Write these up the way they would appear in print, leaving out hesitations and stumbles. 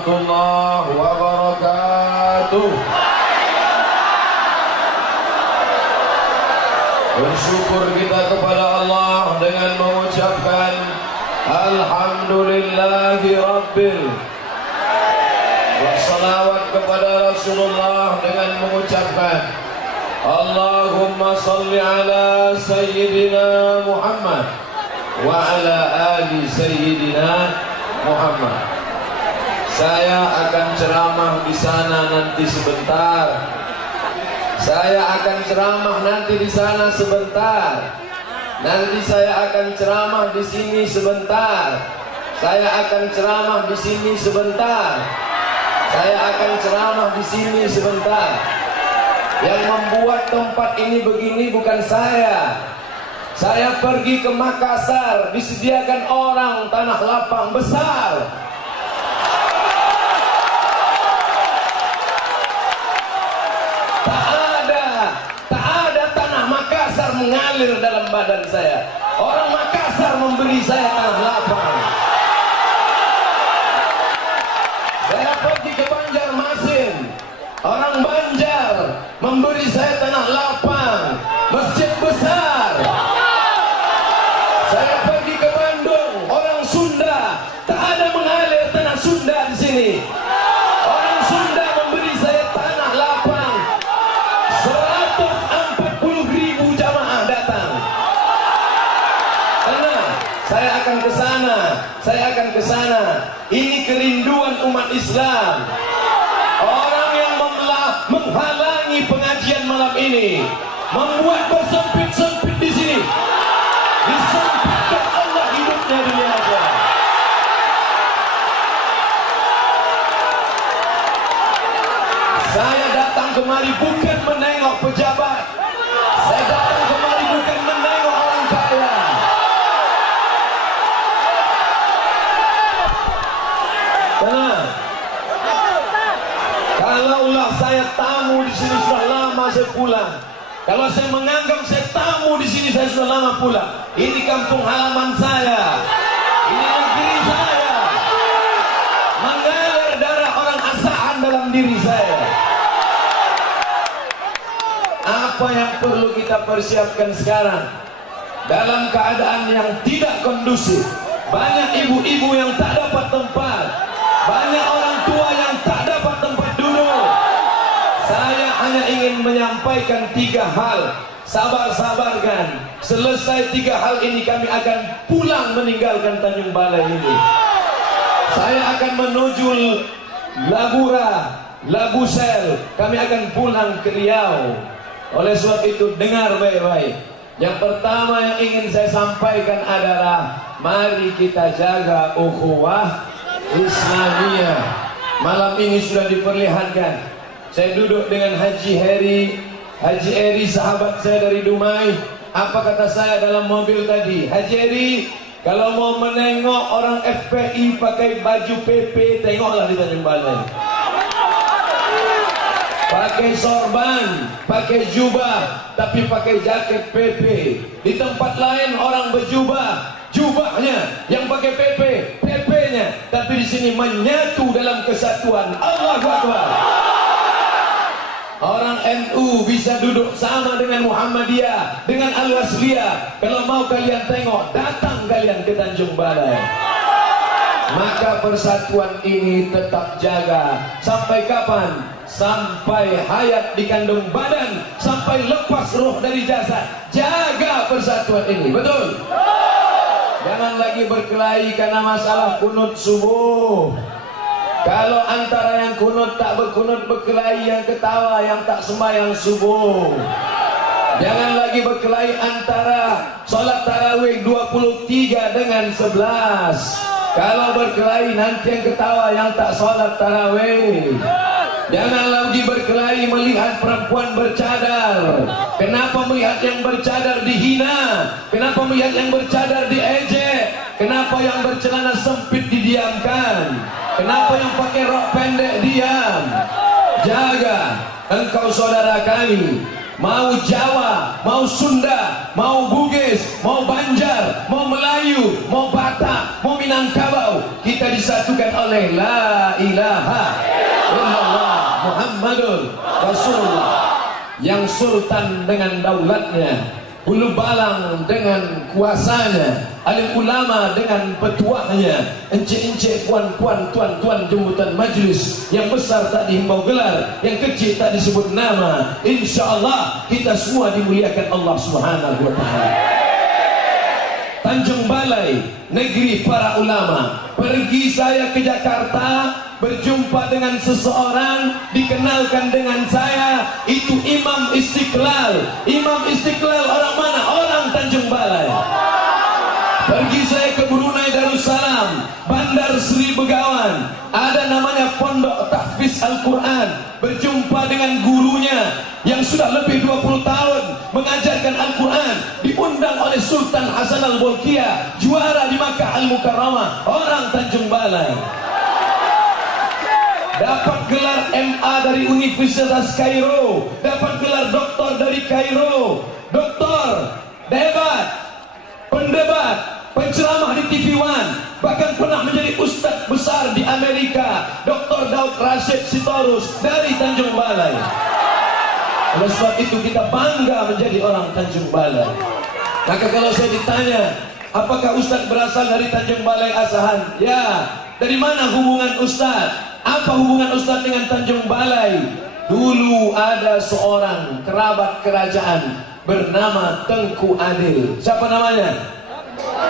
warahmatullahi wabarakatuh. Bersyukur kita kepada Allah dengan mengucapkan Alhamdulillahi Rabbil. Wassalawat kepada Rasulullah dengan mengucapkan Allahumma salli ala Sayyidina Muhammad wa ala ali Sayyidina Muhammad. Saya akan ceramah di sana nanti sebentar. Saya akan ceramah nanti di sana sebentar. Nanti saya akan ceramah di sini sebentar. Saya akan ceramah di sini sebentar. Saya akan ceramah di sini sebentar. Yang membuat tempat ini begini bukan saya. Saya pergi ke Makassar, disediakan orang tanah lapang besar. Tak ada tanah Makassar mengalir dalam badan saya. Orang Makassar memberi saya tanah lapang. Saya pergi ke Banjarmasin, orang Banjar memberi saya tanah lapang, masjid besar. Saya pergi ke Bandung, orang Sunda, tak ada mengalir tanah Sunda di sini. Orang Sunda memberi saya tanah lapang. 140.000 jamaah datang. Karena saya akan ke sana, saya akan ke sana. Ini kerinduan umat Islam. Orang yang menghalangi pengajian malam ini, membuat bersempit-sempit di sini. Disempitkan Allah hidupnya dunia akhirat. Saya datang kemari bukan menengok pejabat. Saya datang kemari bukan menengok orang kaya. Karena kalaulah saya tamu di sini sudah lama saya pulang. Kalau saya menganggap saya tamu di sini saya sudah lama pulang. Ini kampung halaman saya. Ini negeri saya. Mengalir darah orang asahan dalam diri saya. Apa yang perlu kita persiapkan sekarang? Dalam keadaan yang tidak kondusif, banyak ibu-ibu yang tak dapat tempat, banyak orang tua yang tak dapat tempat duduk. Saya hanya ingin menyampaikan 3 hal. Sabar-sabarkan. Selesai 3 hal ini kami akan pulang meninggalkan Tanjung Balai ini. Saya akan menuju Labura, Labusel. Kami akan pulang ke Riau. Oleh sebab itu dengar baik-baik. Yang pertama yang ingin saya sampaikan adalah mari kita jaga ukhuwah Islamiyah. Malam ini sudah diperlihatkan. Saya duduk dengan Haji Eri, sahabat saya dari Dumai. Apa kata saya dalam mobil tadi? Haji Eri, kalau mau menengok orang FPI pakai baju PP, tengoklah di Tanjung Balai. Pakai sorban, pakai jubah, tapi pakai jaket PP. Di tempat lain orang berjubah, jubahnya yang pakai PP, PP-nya. Tapi di sini menyatu dalam kesatuan. Allahu Akbar. Orang NU bisa duduk sama dengan Muhammadiyah, dengan Al-Wasliyah. Kalau mau kalian tengok, datang kalian ke Tanjung Balai. Maka persatuan ini tetap jaga. Sampai kapan? Sampai hayat di kandung badan, sampai lepas roh dari jasad. Jaga persatuan ini, betul? Jangan lagi berkelahi karena masalah kunut subuh. Kalau antara yang kunut tak berkunut berkelahi, yang ketawa yang tak sembahyang subuh. Jangan lagi berkelahi antara solat tarawih 23 dengan 11. Kalau berkelahi nanti yang ketawa yang tak solat tarawih. Jangan lagi berkelahi melihat perempuan bercadar. Kenapa melihat yang bercadar dihina? Kenapa melihat yang bercadar diejek? Kenapa yang bercelana sempit didiamkan? Kenapa yang pakai rok pendek diam? Jaga, engkau saudara kami. mau Jawa, mau Sunda, mau Bugis, mau Banjar, mau Melayu, mau Batak, mau Minangkabau, kita disatukan oleh la ilaha illallah Muhammadur Rasulullah. Yang sultan dengan daulatnya, Hulu Balang dengan kuasanya, alim ulama dengan petuahnya, encik-encik, puan-puan, tuan-tuan jemputan majlis, yang besar tak dihimbau gelar, yang kecil tak disebut nama. InsyaAllah kita semua dimuliakan Allah Subhanahu wa ta'ala. Tanjung Balai, negeri para ulama. Pergi saya ke Jakarta, berjumpa dengan seseorang, dikenalkan dengan saya, itu Imam Istiqlal. Imam Istiqlal orang mana? Orang Tanjung Balai. Pergi saya ke Brunei Darussalam, Bandar Sri Begawan, ada namanya Pondok Tahfiz Al-Quran. Berjumpa dengan gurunya yang sudah lebih 20 tahun mengajarkan Al-Quran, diundang oleh Sultan Hasan Al-Bolkiah, juara di Makkah Al-Mukarramah, orang Tanjung Balai. Dapat gelar MA dari Universitas Kairo, dapat gelar doktor dari Kairo, doktor, debat, pendebat, penceramah di TV One, bahkan pernah menjadi ustadz besar di Amerika, Dr. Daud Rashid Sitorus dari Tanjung Balai. Oleh sebab itu kita bangga menjadi orang Tanjung Balai. Maka kalau saya ditanya, apakah ustadz berasal dari Tanjung Balai Asahan? Ya. Dari mana hubungan ustadz? Apa hubungan ustadz dengan Tanjung Balai? Dulu ada seorang kerabat kerajaan bernama Tengku Adil. Siapa namanya?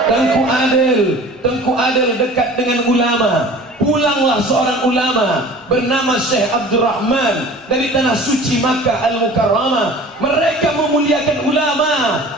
Tengku Adil. Tengku Adil dekat dengan ulama. Pulanglah seorang ulama bernama Syekh Abdurrahman dari tanah suci Makkah Al-Mukarramah. Mereka memuliakan ulama,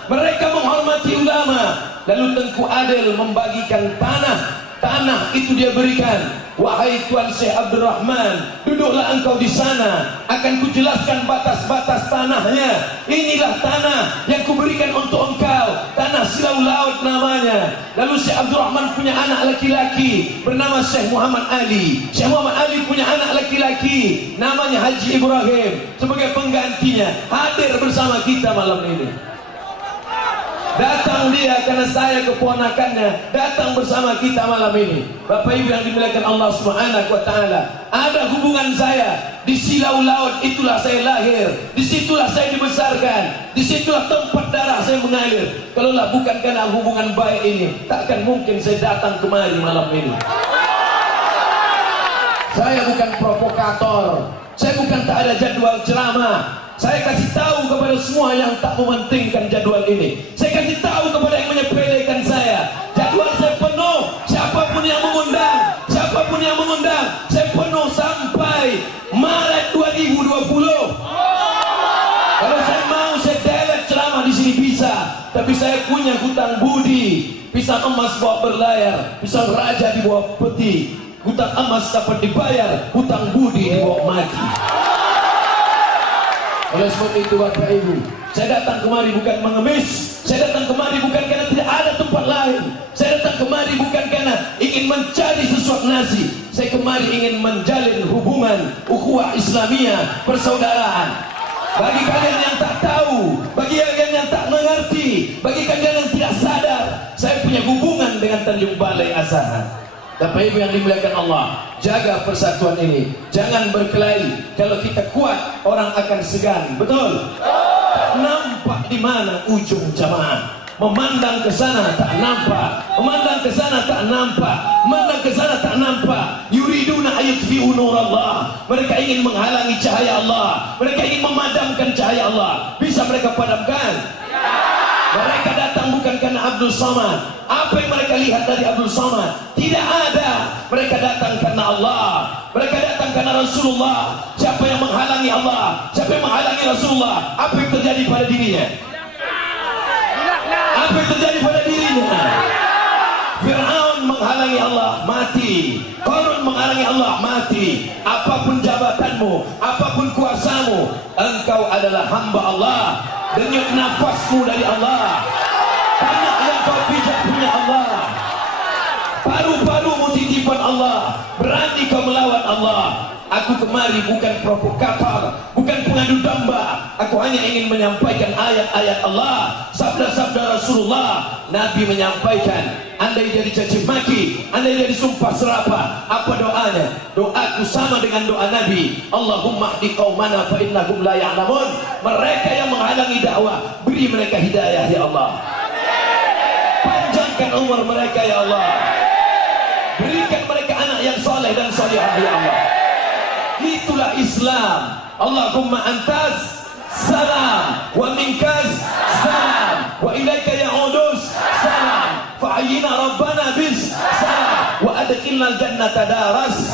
mereka menghormati ulama. Lalu Tengku Adil membagikan tanah. Tanah itu dia berikan, wahai Tuan Syekh Abdurrahman, duduklah engkau di sana, akan kujelaskan batas-batas tanahnya. Inilah tanah yang kuberikan untuk engkau, tanah Silau Laut namanya. Lalu Syekh Abdurrahman punya anak laki-laki bernama Syekh Muhammad Ali. Syekh Muhammad Ali punya anak laki-laki namanya Haji Ibrahim. Sebagai penggantinya hadir bersama kita malam ini. Datang dia karena saya keponakannya, datang bersama kita malam ini. Bapak Ibu yang dimuliakan Allah Subhanahu wa ta'ala, ada hubungan saya di Silau Laut, itulah saya lahir, disitulah saya dibesarkan, disitulah tempat darah saya mengalir. Kalaulah bukan karena hubungan baik ini, takkan mungkin saya datang kemari malam ini. Saya bukan provokator, saya bukan tak ada jadwal ceramah. Saya kasih tahu kepada semua yang tak mementingkan jadwal ini. Saya kasih tahu kepada yang menyepelekan saya. Jadwal saya penuh. Siapapun yang mengundang, siapapun yang mengundang, saya penuh sampai Maret 2020. Kalau saya mau, saya delete ceramah di sini bisa. Tapi saya punya hutang budi. Pisang emas bawa berlayar, pisang raja dibawa peti. Hutang emas dapat dibayar, hutang budi dibawa mati. Oleh sebab itu Bapak Ibu, saya datang kemari bukan mengemis, saya datang kemari bukan karena tidak ada tempat lain, saya datang kemari bukan karena ingin mencari sesuatu nasi, saya kemari ingin menjalin hubungan ukhuwah Islamiyah, persaudaraan. Bagi kalian yang tak tahu, bagi kalian yang tak mengerti, bagi kalian yang tidak sadar, saya punya hubungan dengan Tanjung Balai Asahan. Bapak Ibu yang dimuliakan Allah, jaga persatuan ini, jangan berkelahi. Kalau kita kuat, orang akan segan. Betul? Tak nampak di mana ujung jamaah. Memandang ke sana tak nampak, memandang ke sana tak nampak, memandang ke sana tak nampak. Yuriduna ayutfi'u nurallah. Mereka ingin menghalangi cahaya Allah, mereka ingin memadamkan cahaya Allah. Bisa mereka padamkan? Mereka datang bukan karena Abdul Samad. Apa yang mereka lihat dari Abdul Samad? Tidak ada. Mereka datang karena Allah. Mereka datang karena Rasulullah. Siapa yang menghalangi Allah? Siapa yang menghalangi Rasulullah? Apa yang terjadi pada dirinya? Apa yang terjadi pada dirinya? Fir'aun menghalangi Allah, mati. Qarun menghalangi Allah, mati. Apapun jabatanmu, apapun kuasamu, engkau adalah hamba Allah. Denyut nafasmu dari Allah. Tanah yang kau pijak punya Allah. Paru-parumu titipan Allah. Berani kau melawan Allah. Aku kemari bukan provokator, bukan pengadu domba. Aku hanya ingin menyampaikan ayat-ayat Allah, sabda-sabda Rasulullah. Nabi menyampaikan, andai jadi caci maki, andai jadi sumpah serapah, apa doanya? Doaku sama dengan doa Nabi. Allahumma hdi qaumana fa innahum la ya'lamun. Mereka yang menghalangi dakwah, beri mereka hidayah ya Allah. Panjangkan umur mereka ya Allah. Berikan mereka anak yang soleh dan solehah ya Allah. Itulah Islam. Allahumma antas salam wa minkas salam wa ilaika ya'udus salam fa'ayyina rabbana bis salam wa adkhilna jannata daras.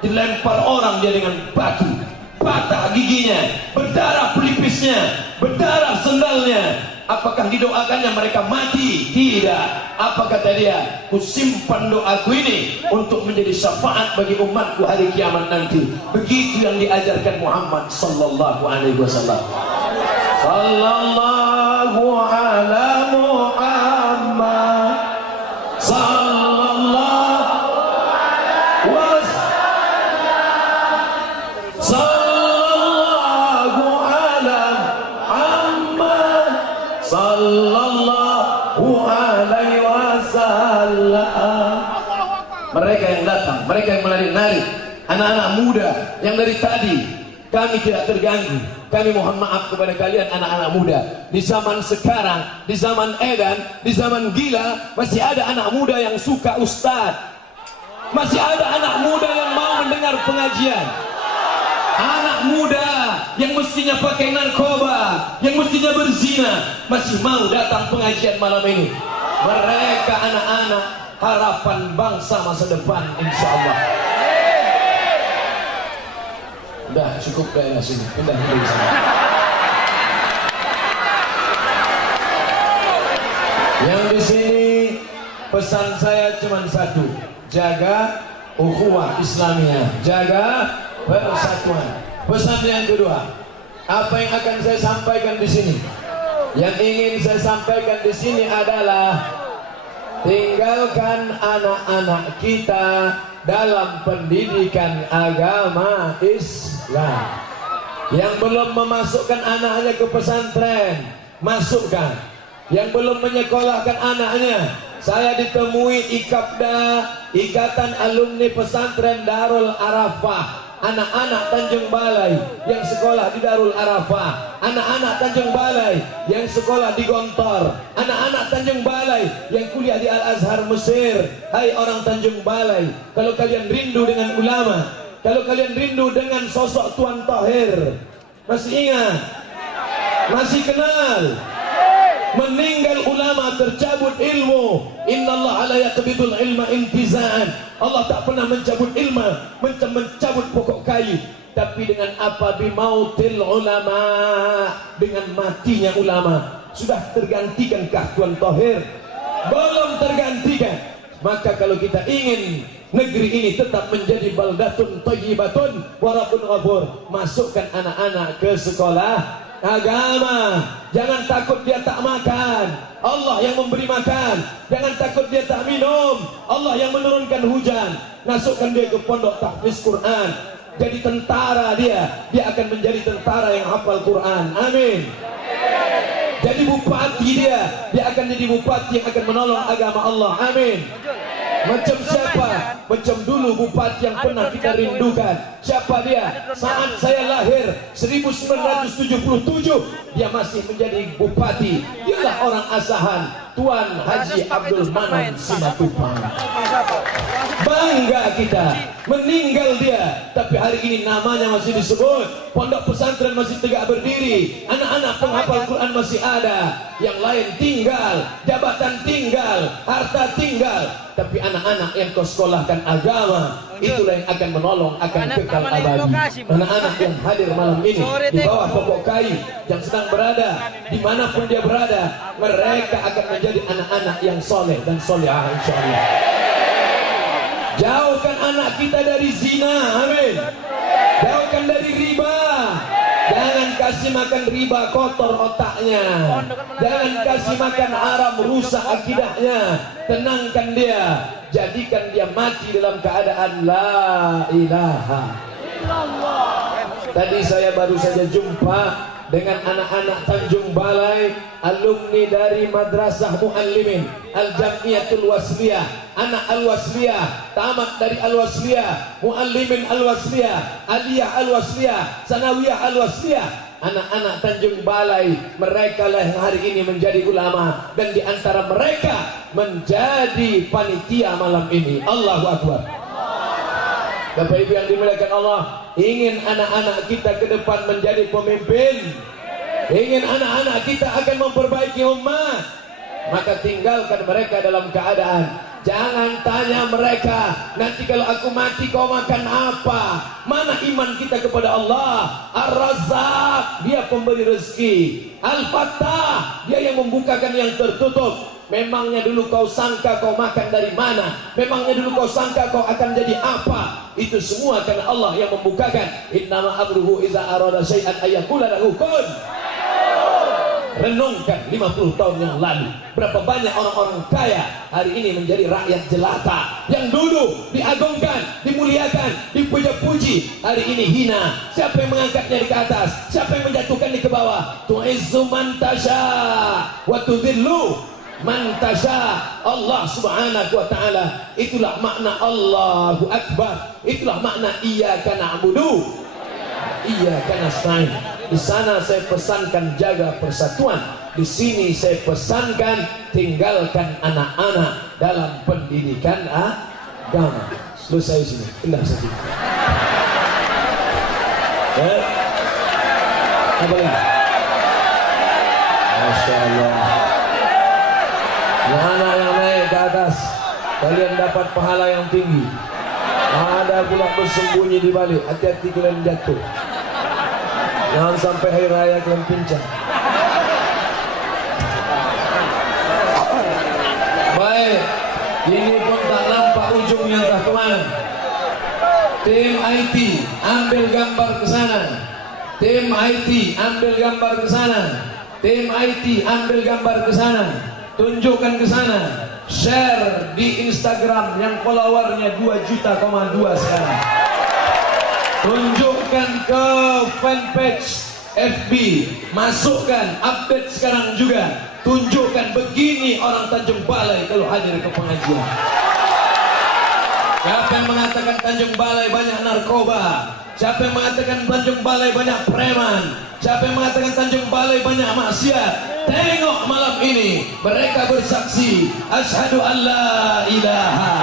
Dilempar orang dia dengan batu, patah giginya, berdarah pelipisnya, berdarah sendalnya. Apakah didoakannya mereka mati? Tidak. Apa kata dia? Kusimpan doaku ini untuk menjadi syafaat bagi umatku hari kiamat nanti. Begitu yang diajarkan Muhammad sallallahu alaihi wasallam. Sallallahu ala Muhammad sallallahu wasallam sallallahu ala Muhammad sallallahu alaihi wasallam. Mereka yang datang, mereka yang menarik-narik, anak-anak muda yang dari tadi kami tidak terganggu. Kami mohon maaf kepada kalian anak-anak muda. Di zaman sekarang, di zaman edan, di zaman gila, masih ada anak muda yang suka ustadz. Masih ada anak muda yang mau mendengar pengajian. Anak muda yang mestinya pakai narkoba, yang mestinya berzina, masih mau datang pengajian malam ini. Mereka anak-anak harapan bangsa masa depan, insya Allah. Udah cukup daerah sini, pindah dari sini. Yang di sini pesan saya cuma satu: jaga ukhuwah Islamiyah, jaga persatuan. Pesan yang kedua, apa yang akan saya sampaikan di sini? Yang ingin saya sampaikan di sini adalah tinggalkan anak-anak kita dalam pendidikan agama Islam. Yang belum memasukkan anaknya ke pesantren, masukkan. Yang belum menyekolahkan anaknya, saya ditemui IKAPDA, Ikatan Alumni Pesantren Darul Arafah, anak-anak Tanjung Balai yang sekolah di Darul Arafah, anak-anak Tanjung Balai yang sekolah di Gontor, anak-anak Tanjung Balai yang kuliah di Al-Azhar Mesir. Hai orang Tanjung Balai, kalau kalian rindu dengan ulama, kalau kalian rindu dengan sosok Tuan Tahir, masih ingat? Masih kenal? Meninggal ulama, tercabut ilmu. Innallaha la yaqbidul ilma intiza'an. Allah tak pernah mencabut ilmu, mencabut pokok kayu. Tapi dengan apa? Bimautil ulama, dengan matinya ulama. Sudah tergantikankah Tuan Tahir? Belum tergantikan. Maka kalau kita ingin negeri ini tetap menjadi baldatun thayyibatun wa rabbun ghafur, masukkan anak-anak ke sekolah agama. Jangan takut dia tak makan, Allah yang memberi makan. Jangan takut dia tak minum, Allah yang menurunkan hujan. Masukkan dia ke pondok tahfiz Quran. Jadi tentara dia akan menjadi tentara yang hafal Quran. Amin. Jadi bupati dia akan jadi bupati yang akan menolong agama Allah. Amin. Macam siapa? Macam dulu bupati yang pernah kita rindukan. Siapa dia? Saat saya lahir 1977, dia masih menjadi bupati. Dialah orang Asahan, Tuan Haji Abdul Manan Simatupang. Bangga kita. Meninggal dia, tapi hari ini namanya masih disebut. Pondok pesantren masih tegak berdiri. Anak-anak penghafal Quran masih ada. Yang lain tinggal, jabatan tinggal, harta tinggal. Tapi anak-anak yang kau sekolahkan agama, itulah yang akan menolong, akan kekal abadi. Anak-anak yang hadir malam ini di bawah pokok kayu, yang sedang berada dimanapun dia berada, mereka akan menjadi anak-anak yang soleh dan solehah, insya Allah. Jauhkan anak kita dari zina, amin. Jauhkan dari riba. Jangan kasih makan riba, kotor otaknya. Jangan kasih makan haram, rusak akidahnya. Tenangkan dia, jadikan dia mati dalam keadaan la ilaha illallah. Tadi saya baru saja jumpa dengan anak-anak Tanjung Balai, alumni dari Madrasah Muallimin Al-Jamiyatul Wasliyah, anak Al-Wasliyah, tamat dari Al-Wasliyah, Muallimin Al-Wasliyah, Aliyah Al-Wasliyah, Sanawiyah Al-Wasliyah. Anak-anak Tanjung Balai, mereka lah yang hari ini menjadi ulama, dan di antara mereka menjadi panitia malam ini. Allahu Akbar. Bapak Ibu yang dimuliakan Allah, ingin anak-anak kita ke depan menjadi pemimpin, ingin anak-anak kita akan memperbaiki umat, maka tinggalkan mereka dalam keadaan, jangan tanya mereka, nanti kalau aku mati kau makan apa? Mana iman kita kepada Allah? Ar-Razzaq, dia pemberi rezeki. Al-Fattah, dia yang membukakan yang tertutup. Memangnya dulu kau sangka kau makan dari mana? Memangnya dulu kau sangka kau akan jadi apa? Itu semua karena Allah yang membukakan. Innama amruhu iza arada syai'an ayyakula lahu kun. Renungkan 50 tahun yang lalu, berapa banyak orang-orang kaya hari ini menjadi rakyat jelata, yang dulu diagungkan, dimuliakan, dipuja-puji, hari ini hina. Siapa yang mengangkatnya di ke atas? Siapa yang menjatuhkannya ke bawah? Tu'izzu man tasha wa tudhillu man tasha. Allah subhanahu wa ta'ala, itulah makna Allahu Akbar, itulah makna iyyaka na'budu iyyaka nasta'in. Di sana saya pesankan jaga persatuan, di sini saya pesankan tinggalkan anak-anak dalam pendidikan agama. Selesai sini, pindah saja. Apa lagi? Masya Allah. Mana yang naik ke atas, kalian dapat pahala yang tinggi. Ada pula bersembunyi di balik, hati-hati kalian jatuh. Jangan sampai hari raya kalian pincang. Baik, ini pun tak nampak ujungnya entah kemana. Tim IT ambil gambar ke sana. Tim IT ambil gambar ke sana. Tim IT ambil gambar ke sana. Tunjukkan ke sana. Share di Instagram yang followernya 2,2 juta sekarang. Tunjukkan ke fanpage FB, masukkan update sekarang juga. Tunjukkan begini orang Tanjung Balai kalau hadir ke pengajian. Siapa yang mengatakan Tanjung Balai banyak narkoba? Siapa yang mengatakan Tanjung Balai banyak preman? Siapa yang mengatakan Tanjung Balai banyak maksiat? Tengok malam ini mereka bersaksi, asyhadu an la ilaha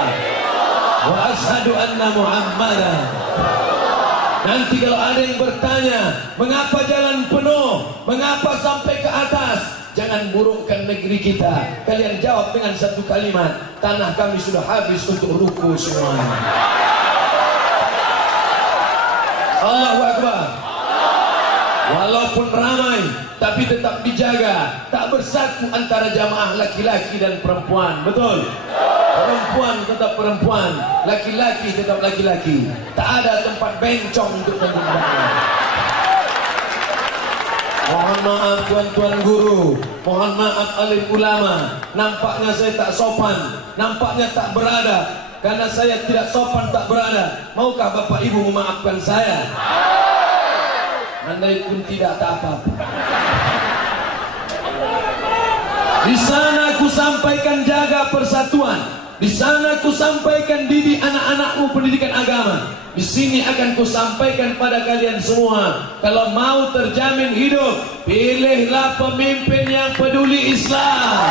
wa asyhadu anna Muhammadan. Nanti kalau ada yang bertanya, mengapa jalan penuh? Mengapa sampai ke atas? Jangan burukkan negeri kita. Kalian jawab dengan satu kalimat, tanah kami sudah habis untuk ruku semuanya. Allahu Akbar. Walaupun ramai, tapi tetap dijaga. Tak bersatu antara jamaah laki-laki dan perempuan. Betul? Perempuan tetap perempuan, laki-laki tetap laki-laki. Tak ada tempat bencong untuk menjumpai. Mohon maaf tuan-tuan guru, mohon maaf alim ulama. Nampaknya saya tak sopan, nampaknya tak beradab. Karena saya tidak sopan tak beradab, maukah Bapak Ibu memaafkan saya? Andai pun tidak, tak apa-apa. Di sana ku sampaikan jaga persatuan. Di sana ku sampaikan didik anak-anakmu pendidikan agama. Di sini akan ku sampaikan pada kalian semua, kalau mau terjamin hidup, pilihlah pemimpin yang peduli Islam.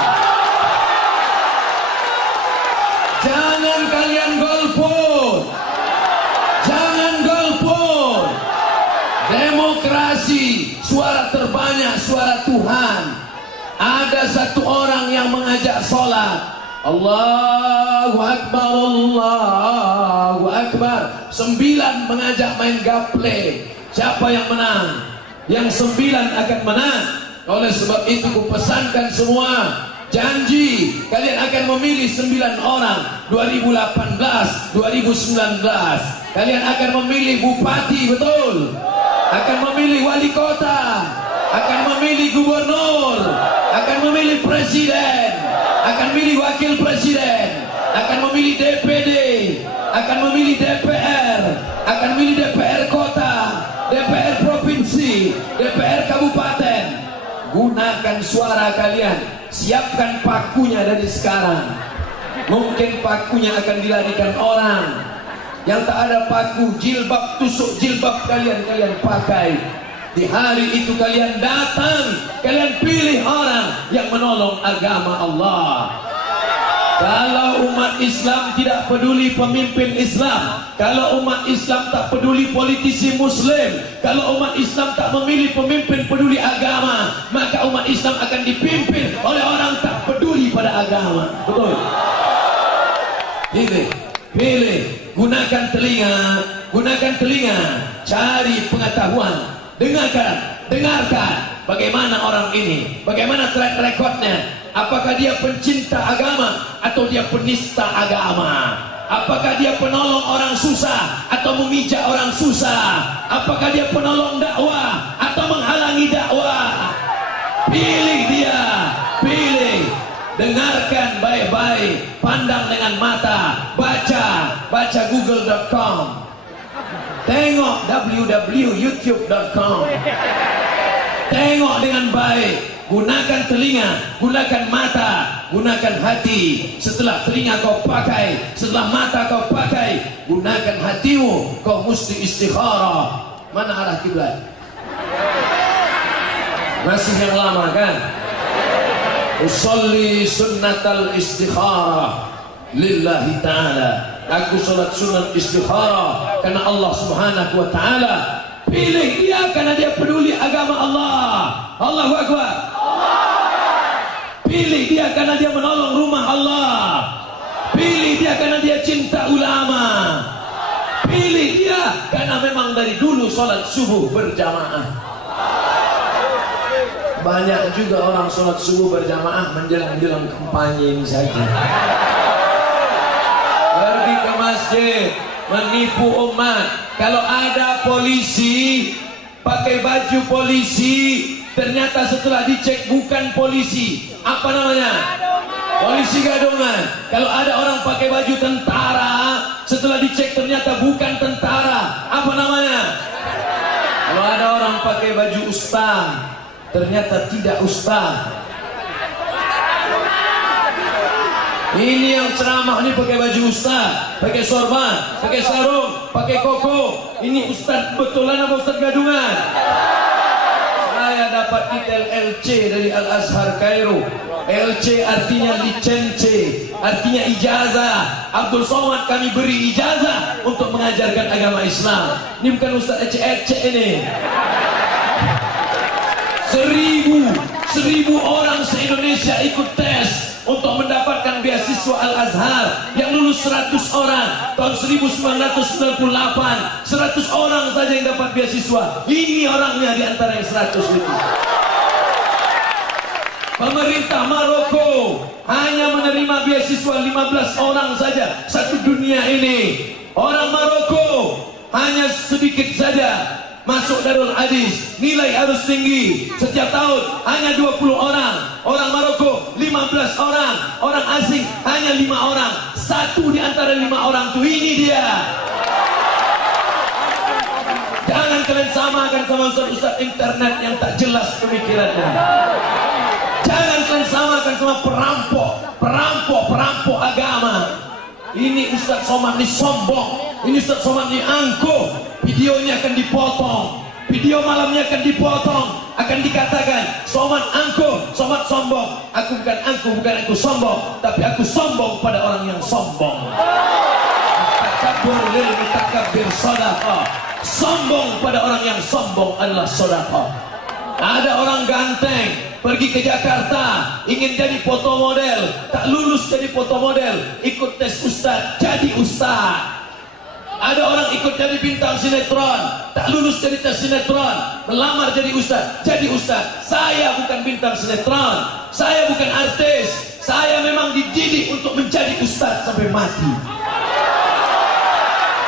Jangan kalian golput. Jangan golput. Demokrasi, suara terbanyak, suara Tuhan. Ada satu orang yang mengajak sholat. Allahu Akbar, Allahu Akbar. 9 mengajak main gaple. Siapa yang menang? Yang 9 akan menang. Oleh sebab itu kupesankan semua, janji kalian akan memilih 9 orang 2018, 2019. Kalian akan memilih bupati, betul? Akan memilih wali kota, akan memilih gubernur, akan memilih presiden, akan memilih wakil presiden, akan memilih DPD, akan memilih DPR, akan memilih DPR kota, DPR gunakan suara kalian, siapkan pakunya dari sekarang. Mungkin pakunya akan dilarikan orang. Yang tak ada paku, jilbab, tusuk jilbab kalian pakai. Di hari itu kalian datang, kalian pilih orang yang menolong agama Allah. Kalau umat Islam tidak peduli pemimpin Islam, kalau umat Islam tak peduli politisi Muslim, kalau umat Islam tak memilih pemimpin peduli agama, maka umat Islam akan dipimpin oleh orang tak peduli pada agama. Betul? Pilih, gunakan telinga, cari pengetahuan, dengarkan bagaimana orang ini, bagaimana track recordnya, apakah dia pencinta agama atau dia penista agama, apakah dia penolong orang susah atau memijak orang susah, apakah dia penolong dakwah atau menghalangi dakwah. Pilih dia, dengarkan baik-baik, pandang dengan mata, baca google.com, tengok www.youtube.com, tengok dengan baik, gunakan telinga, gunakan mata, gunakan hati. Setelah telinga kau pakai, setelah mata kau pakai, gunakan hatimu, kau mesti istikharah. Mana arah kiblat? Masih yang lama kan? Usolli sunnatal istikharah lillahi ta'ala. Aku salat sunat istikharah karena Allah subhanahu wa ta'ala. Pilih dia karena dia peduli agama Allah. Allahu Akbar. Pilih dia karena dia menolong rumah Allah. Pilih dia karena dia cinta ulama. Pilih dia karena memang dari dulu salat subuh berjamaah. Banyak juga orang sholat subuh berjamaah menjelang kampanye ini saja. Pergi ke masjid, menipu umat. Kalau ada polisi, pakai baju polisi, ternyata setelah dicek bukan polisi. Apa namanya? Polisi gadungan. Kalau ada orang pakai baju tentara, setelah dicek ternyata bukan tentara. Apa namanya? Kalau ada orang pakai baju ustaz, ternyata tidak ustaz. Ini yang ceramah ini pakai baju ustaz, pakai sorban, pakai sarung, pakai koko. Ini ustaz betulan apa ustaz gadungan? Saya dapat titel LC dari Al-Azhar Kairo. LC artinya licence, artinya ijazah. Abdul Somad kami beri ijazah untuk mengajarkan agama Islam. Ini bukan ustaz ece-ece ini. 1000 orang se-Indonesia ikut tes untuk mendapatkan beasiswa Al-Azhar. Yang lulus 100 orang. Tahun 1998 100 orang saja yang dapat beasiswa. Ini orangnya di antara yang 100 itu. Pemerintah Maroko hanya menerima beasiswa 15 orang saja satu dunia ini. Orang Maroko hanya sedikit saja masuk Darul Hadis, nilai harus tinggi. Setiap tahun hanya 20 orang. Orang Maroko 15 orang. Orang asing hanya 5 orang. Satu di antara 5 orang itu ini dia. Jangan kalian samakan sama ustaz internet yang tak jelas pemikirannya. Jangan kalian samakan sama perampok agama. Ini Ustaz Somad ini sombong. Ini Ustaz Somad ini angkuh. Videonya akan dipotong, video malamnya akan dipotong, akan dikatakan Somad angkuh, Somad sombong. Aku bukan angkuh, bukan aku sombong, tapi aku sombong pada orang yang sombong. Takabur lil mutakabbir shadaqah. Sombong pada orang yang sombong adalah sedekah. Ada orang ganteng pergi ke Jakarta ingin jadi foto model, tak lulus jadi foto model, ikut tes ustaz, jadi ustaz. Ada orang ikut jadi bintang sinetron, tak lulus jadi tes sinetron, melamar jadi ustaz, jadi ustaz. Saya bukan bintang sinetron, saya bukan artis, saya memang dididik untuk menjadi ustaz sampai mati.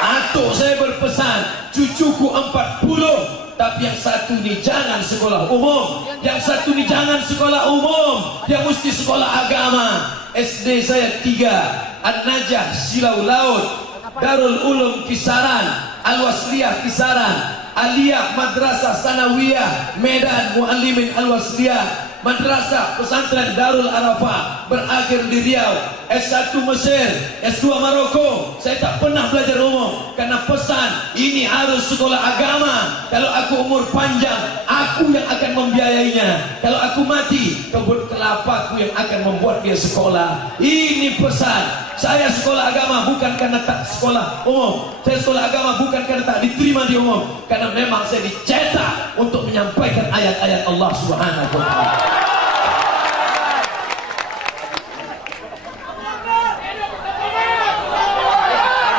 Atuk saya berpesan, cucuku 40, tapi yang satu ni jangan sekolah umum, yang satu ni jangan sekolah umum, dia mesti sekolah agama. SD saya 3, An-Najah Silau Laut, Darul Ulum Kisaran, Al-Wasliyah Kisaran, Aliyah Madrasah Sanawiyah Medan Muallimin Al-Wasliyah, Madrasah Pesantren Darul Arafah, berakhir di Riau, S1 Mesir, S2 Maroko. Saya tak pernah belajar umum karena pesan ini harus sekolah agama. Kalau aku umur panjang, aku yang akan membiayainya. Kalau aku mati, kebun kelapaku yang akan membuat dia sekolah. Ini pesan. Saya sekolah agama bukan karena tak sekolah umum. Saya sekolah agama bukan karena tak diterima di umum, karena memang saya dicetak untuk menyampaikan ayat-ayat Allah Subhanahu wa taala.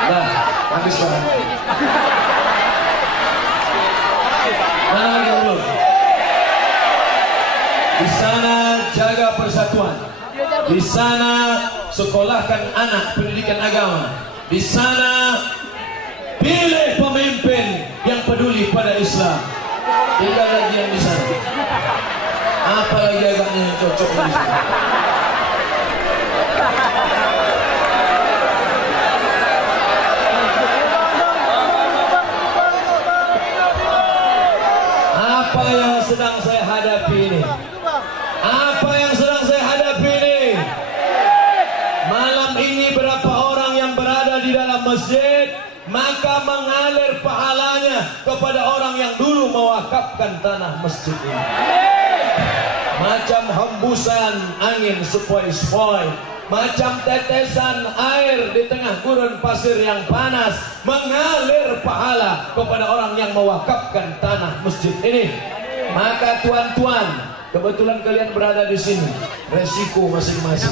Nah, habis banget. Mana lagi belum? Di sana jaga persatuan. Di sana sekolahkan anak pendidikan agama. Di sana pilih pemimpin yang peduli pada Islam. Tinggal lagi yang di sana. Apalagi agaknya yang cocok di sana. Apa yang sedang saya hadapi ini? Apa yang sedang saya hadapi ini? Malam ini berapa orang yang berada di dalam masjid, maka mengalir pahalanya kepada orang yang dulu mewakafkan tanah masjid ini. Macam hembusan angin sepoi-sepoi, macam tetesan air di tengah gurun pasir yang panas, mengalir pahala kepada orang yang mewakafkan tanah masjid ini. Maka tuan-tuan, kebetulan kalian berada di sini, resiko masing-masing.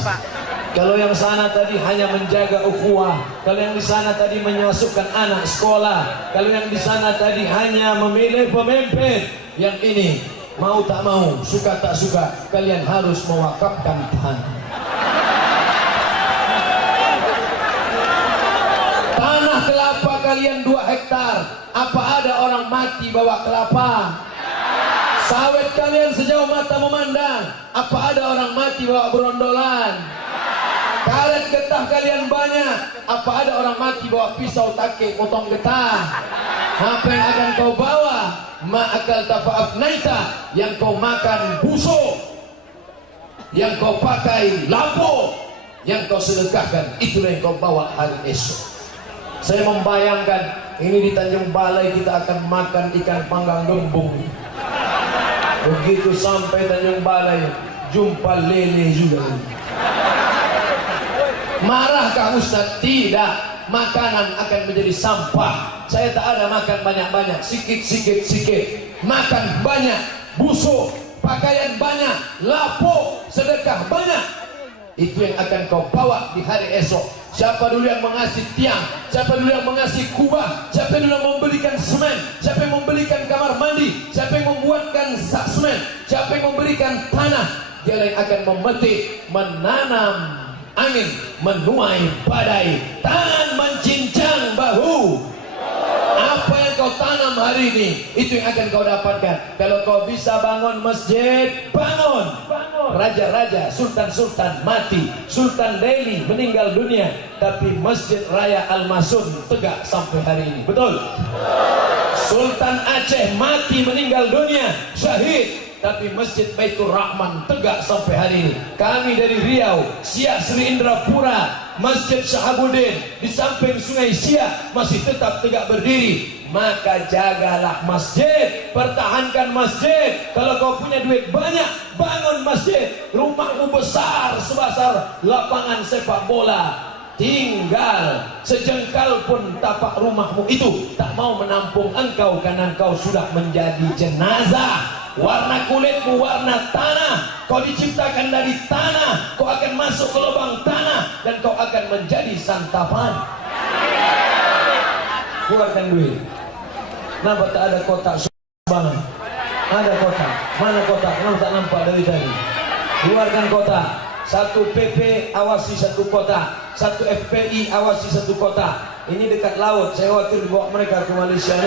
Kalau yang sana tadi hanya menjaga ukhuwah, kalau yang di sana tadi menyukseskan anak sekolah, kalau yang di sana tadi hanya memilih pemimpin, yang ini mau tak mau, suka tak suka, kalian harus mewakafkan tanah. Tanah kelapa kalian 2 hektar. Apa ada orang mati bawa kelapa? Sawit kalian sejauh mata memandang. Apa ada orang mati bawa berondolan? Karet getah kalian banyak. Apa ada orang mati bawa pisau takik potong getah? Apa yang akan kau bawa? Ma'akal tafa'afnaita, yang kau makan busuk, yang kau pakai lampau, yang kau sedekahkan, itulah yang kau bawa hari esok. Saya membayangkan ini di Tanjung Balai kita akan makan ikan panggang gembung. Begitu sampai Tanjung Balai, jumpa lele juga. Marahkah Ustaz? Tidak. Makanan akan menjadi sampah. Saya tak ada makan banyak-banyak, sikit-sikit. Makan banyak, busuk, pakaian banyak, lapuk, sedekah banyak. Itu yang akan kau bawa di hari esok. Siapa dulu yang mengasih tiang, siapa dulu yang mengasih kubah, siapa dulu yang membelikan semen, siapa yang membelikan kamar mandi, siapa yang membuatkan semen, siapa yang memberikan tanah, dia yang akan memetik, menanam angin, menuai badai, tangan mencincang bahu. Apa yang kau tanam hari ini, itu yang akan kau dapatkan. Kalau kau bisa bangun masjid, bangun. Raja-raja, sultan-sultan mati, Sultan Delhi meninggal dunia, tapi Masjid Raya Al-Masun tegak sampai hari ini. Betul? Sultan Aceh mati meninggal dunia, syahid, tapi Masjid Baitur Rahman tegak sampai hari ini. Kami dari Riau, Siak Sri Indrapura, Masjid Syahabuddin di samping Sungai Siak masih tetap tegak berdiri. Maka jagalah masjid, pertahankan masjid. Kalau kau punya duit banyak, bangun masjid. Rumahmu besar sebesar lapangan sepak bola, tinggal sejengkal pun tapak rumahmu itu tak mau menampung engkau, karena engkau sudah menjadi jenazah. Warna kulitmu warna tanah, kau diciptakan dari tanah, kau akan masuk ke lubang tanah dan kau akan menjadi santapan. Keluarkan duit. Kenapa tak ada kotak sumbangan? Ada kotak. Mana kotak? Kenapa tak nampak dari tadi? Keluarkan kotak. 1 PP awasi 1 kotak, 1 FPI awasi 1 kotak. Ini dekat laut, saya khawatir dibawa mereka ke Malaysia.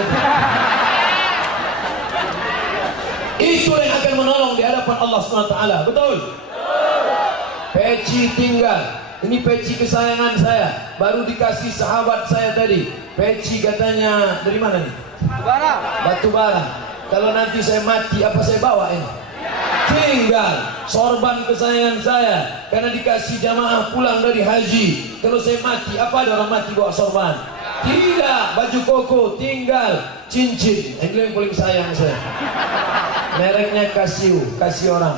Itu yang akan menolong di hadapan Allah SWT. Betul? Peci tinggal. Ini peci kesayangan saya, baru dikasih sahabat saya tadi. Peci katanya dari mana nih? Batu bara. Kalau nanti saya mati, apa saya bawa ini? Tinggal sorban kesayangan saya, karena dikasih jamaah pulang dari haji. Kalau saya mati, apa ada orang mati bawa sorban? Tidak. Baju koko tinggal, cincin. Ini yang paling sayang saya. Mereknya Casio, kasih orang.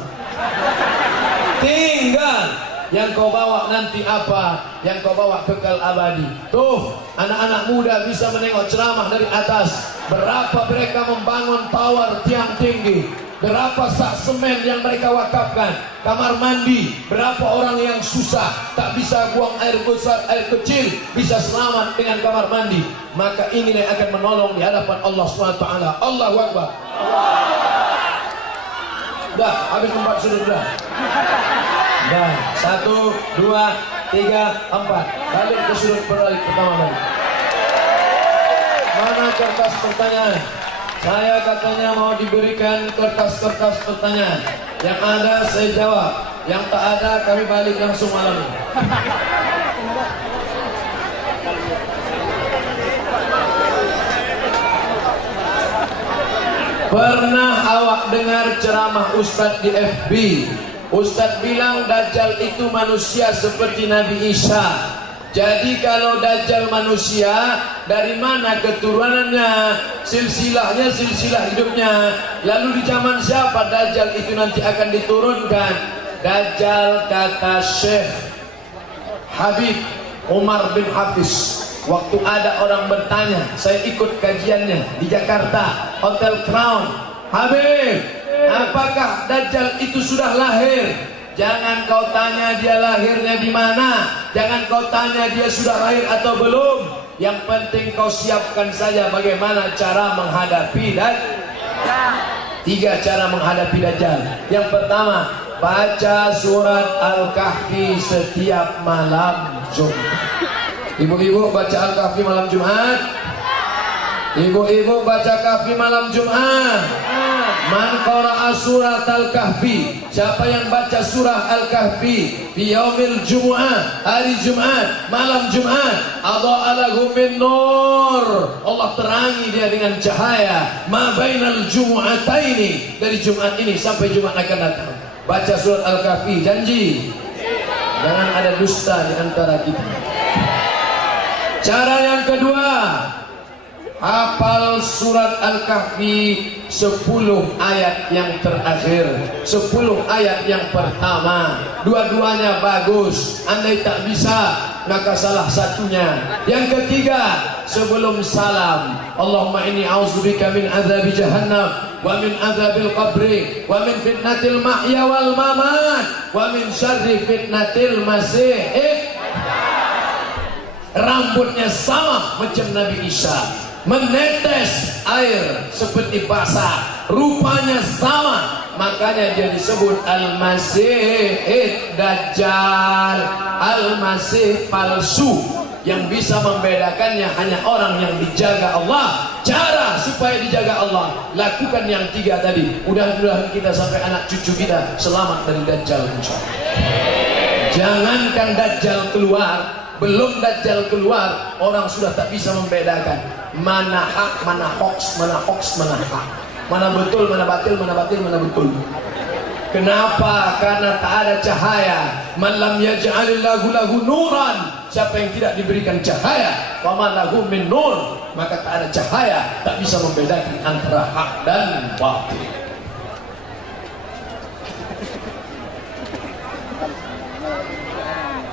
Tinggal. Yang kau bawa nanti apa? Yang kau bawa kekal abadi. Tuh, anak-anak muda bisa menengok ceramah dari atas. Berapa mereka membangun tower tiang tinggi. Berapa sak semen yang mereka wakafkan. Kamar mandi. Berapa orang yang susah, tak bisa buang air besar, air kecil, bisa selamat dengan kamar mandi. Maka ini yang akan menolong di hadapan Allah SWT. Allahu Akbar. Dah, habis 4 sudut dah. Dah, 1, 2, 3, 4. Balik ke sudut pertama lagi. Mana kertas pertanyaan? Saya katanya mau diberikan kertas-kertas pertanyaan. Yang ada saya jawab, yang tak ada kami balik langsung malam ini. Pernah awak dengar ceramah Ustadz di FB? Ustadz bilang Dajjal itu manusia seperti Nabi Isa. Jadi kalau Dajjal manusia, dari mana keturunannya, silsilahnya, silsilah hidupnya? Lalu di zaman siapa Dajjal itu nanti akan diturunkan? Dajjal kata Syekh Habib Umar bin Hafiz. Waktu ada orang bertanya, saya ikut kajiannya di Jakarta, Hotel Crown. Habib, apakah Dajjal itu sudah lahir? Jangan kau tanya dia lahirnya di mana. Jangan kau tanya dia sudah lahir atau belum. Yang penting kau siapkan saja bagaimana cara menghadapi Dajjal. 3 cara menghadapi Dajjal. Yang pertama, baca surat Al-Kahfi setiap malam Jumat. Ibu-ibu baca Al-Kahfi malam Jumat. Ibu-ibu baca Kahfi malam Jumat. Man qara'a surat Al-Kahfi, siapa yang baca surah Al-Kahfi fi yaumil Jumu'ah, hari Jumat, malam Jumat, adha'a lahu min nur, Allah terangi dia dengan cahaya, ma bainal jumu'ataini, dari Jumat ini sampai Jumat akan datang. Baca surat Al-Kahfi, janji jangan ada dusta di antara kita. Cara yang kedua, hafal surat Al-Kahfi 10 ayat yang terakhir, 10 ayat yang pertama. Dua-duanya bagus. Andai tak bisa, maka salah satunya. Yang ketiga, sebelum salam, Allahumma inni a'udzubika min azabi jahannam wa min azabil qabri wa min fitnatil mahya wal mamat wa min syarri fitnatil masih. Rambutnya sama macam Nabi Isa, menetes air seperti basah, rupanya sama, makanya dia disebut Al-Masih Dajjal, Al-Masih palsu. Yang bisa membedakannya hanya orang yang dijaga Allah. Cara supaya dijaga Allah, lakukan yang 3 tadi. Mudah-mudahan kita sampai anak cucu kita selamat dari Dajjal. Jangankan Dajjal keluar, belum Dajjal keluar, orang sudah tak bisa membedakan mana hak, mana hoax, mana hoax, mana hak, mana betul, mana batil, mana batil, mana betul. Kenapa? Karena tak ada cahaya. Man lam yaj'alillahu lahu nuran, siapa yang tidak diberikan cahaya, wa man lahu min nur, maka tak ada cahaya, tak bisa membedakan antara hak dan batil.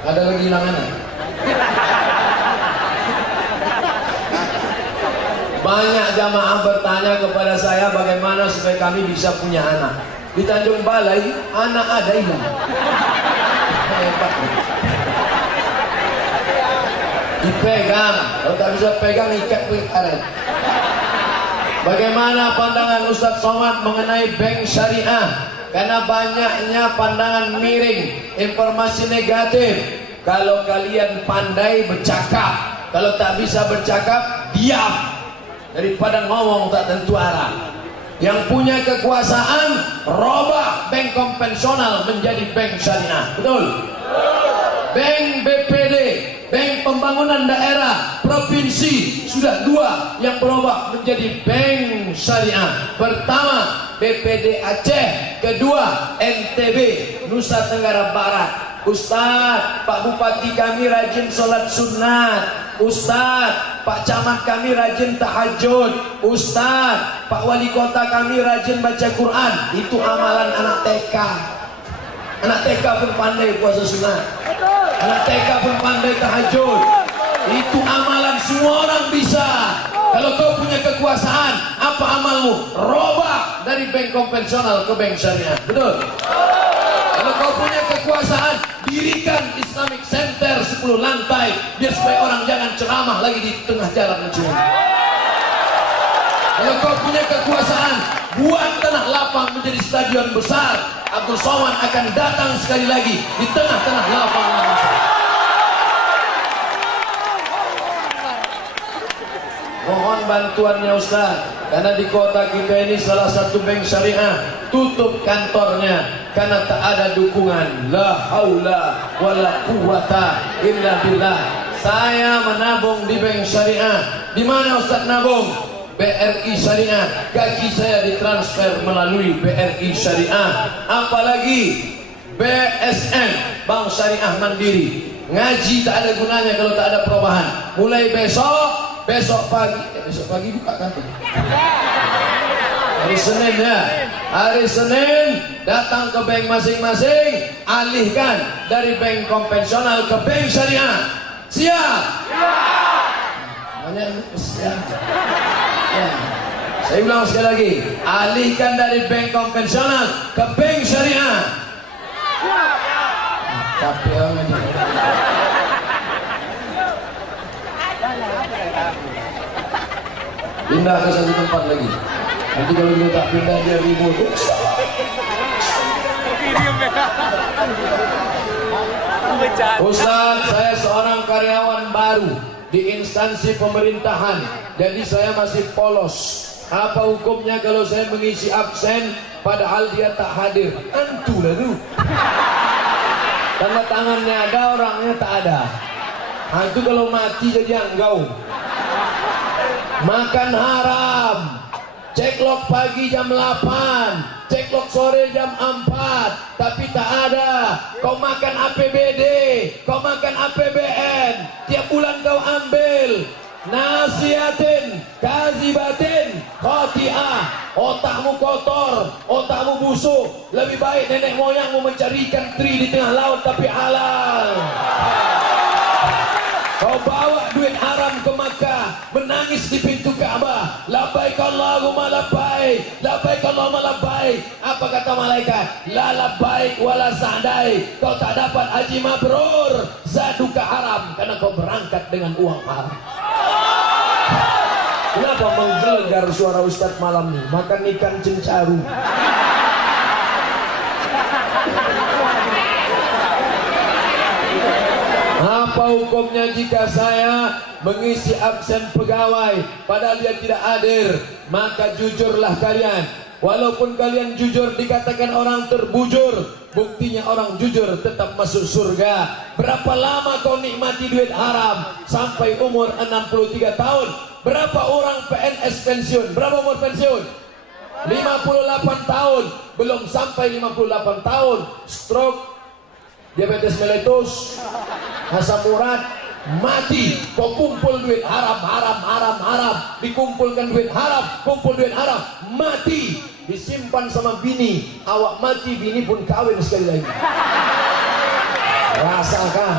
Ada lagi hilangannya? Banyak jamaah bertanya kepada saya bagaimana supaya kami bisa punya anak. Di Tanjung Balai anak ada hilang. Hebat. Dipegang, kalau tak bisa pegang ikat karet. Bagaimana pandangan Ustadz Somad mengenai bank syariah? Karena banyaknya pandangan miring, informasi negatif. Kalau kalian pandai bercakap, kalau tak bisa bercakap, diam. Daripada ngomong tak tentu arah. Yang punya kekuasaan, robah bank konvensional menjadi bank syariah. Betul? Bank BPD, Bank Pembangunan Daerah Provinsi sudah 2 yang berubah menjadi bank syariah. Pertama BPD Aceh, kedua NTB Nusa Tenggara Barat. Ustaz, Pak Bupati kami rajin sholat sunat. Ustaz, Pak Camat kami rajin tahajud. Ustaz, Pak Wali Kota kami rajin baca Quran. Itu amalan anak TK. Anak TK pun pandai puasa sunat. Anak TK pun pandai tahajud. Itu amalan semua orang bisa. Kalau kau punya kekuasaan, apa amalmu? Robah dari bank konvensional ke bank syariah. Betul? Kalau kau punya kekuasaan, dirikan Islamic Center 10 lantai biar supaya orang jangan ceramah lagi di tengah jalan mencuri. Kalau kau punya kekuasaan, buat tanah lapang menjadi stadion besar. Abdul Somad akan datang sekali lagi di tengah-tengah lapangan besar. Mohon bantuannya Ustaz, karena di kota kita ini salah satu bank syariah tutup kantornya karena tak ada dukungan. La haula wala quwata illa billah. Saya menabung di bank syariah. Di mana Ustaz nabung? BRI Syariah. Gaji saya ditransfer melalui BRI Syariah. Apalagi BSN, Bank Syariah Mandiri. Ngaji tak ada gunanya kalau tak ada perubahan. Mulai besok pagi buka kantor. Hari Senin ya. Hari Senin datang ke bank masing-masing, alihkan dari bank konvensional ke bank syariah. Siap? Siap. Ya. Saya ulang sekali lagi, alihkan dari bank konvensional ke bank syariah. Capek amat. Pindah ke satu tempat lagi. Nanti kalau dia tak pindah dia ribut. Ustaz, saya seorang karyawan baru di instansi pemerintahan, jadi saya masih polos. Apa hukumnya kalau saya mengisi absen padahal dia tak hadir? Antulah tu. Tanda tangannya ada, orangnya tak ada. Itu kalau mati jadi anggau. Makan haram. Ceklok pagi jam 8, ceklok sore jam 4, tapi tak ada. Kau makan APBD, kau makan APBN, tiap bulan kau ambil. Nasihatin, kazibatin, khotiah. Otakmu kotor, otakmu busuk. Lebih baik nenek moyangmu mencari ikan teri di tengah laut tapi halal. Kau bawa duit haram ke Makkah, menangis di pintu Ka'bah. Labbaik Allahumma labbaik, labbaik Allahumma labbaik. Apa kata malaikat? La labbaik wala sa'dai. Kau tak dapat haji mabrur, zaduka haram, karena kau berangkat dengan uang haram. Kenapa menggelegar suara Ustaz malam ini? Makan ikan cencaru. Apa hukumnya jika saya mengisi absen pegawai padahal dia tidak hadir? Maka jujurlah kalian. Walaupun kalian jujur dikatakan orang terbujur, buktinya orang jujur tetap masuk surga. Berapa lama kau nikmati duit haram? Sampai umur 63 tahun. Berapa orang PNS pensiun? Berapa umur pensiun? 58 tahun. Belum sampai 58 tahun, stroke, diabetes meletus, asam urat, mati. Kau kumpul duit haram, dikumpulkan duit haram, kumpul duit haram, mati, disimpan sama bini. Awak mati, bini pun kawin sekali lagi. Rasakan.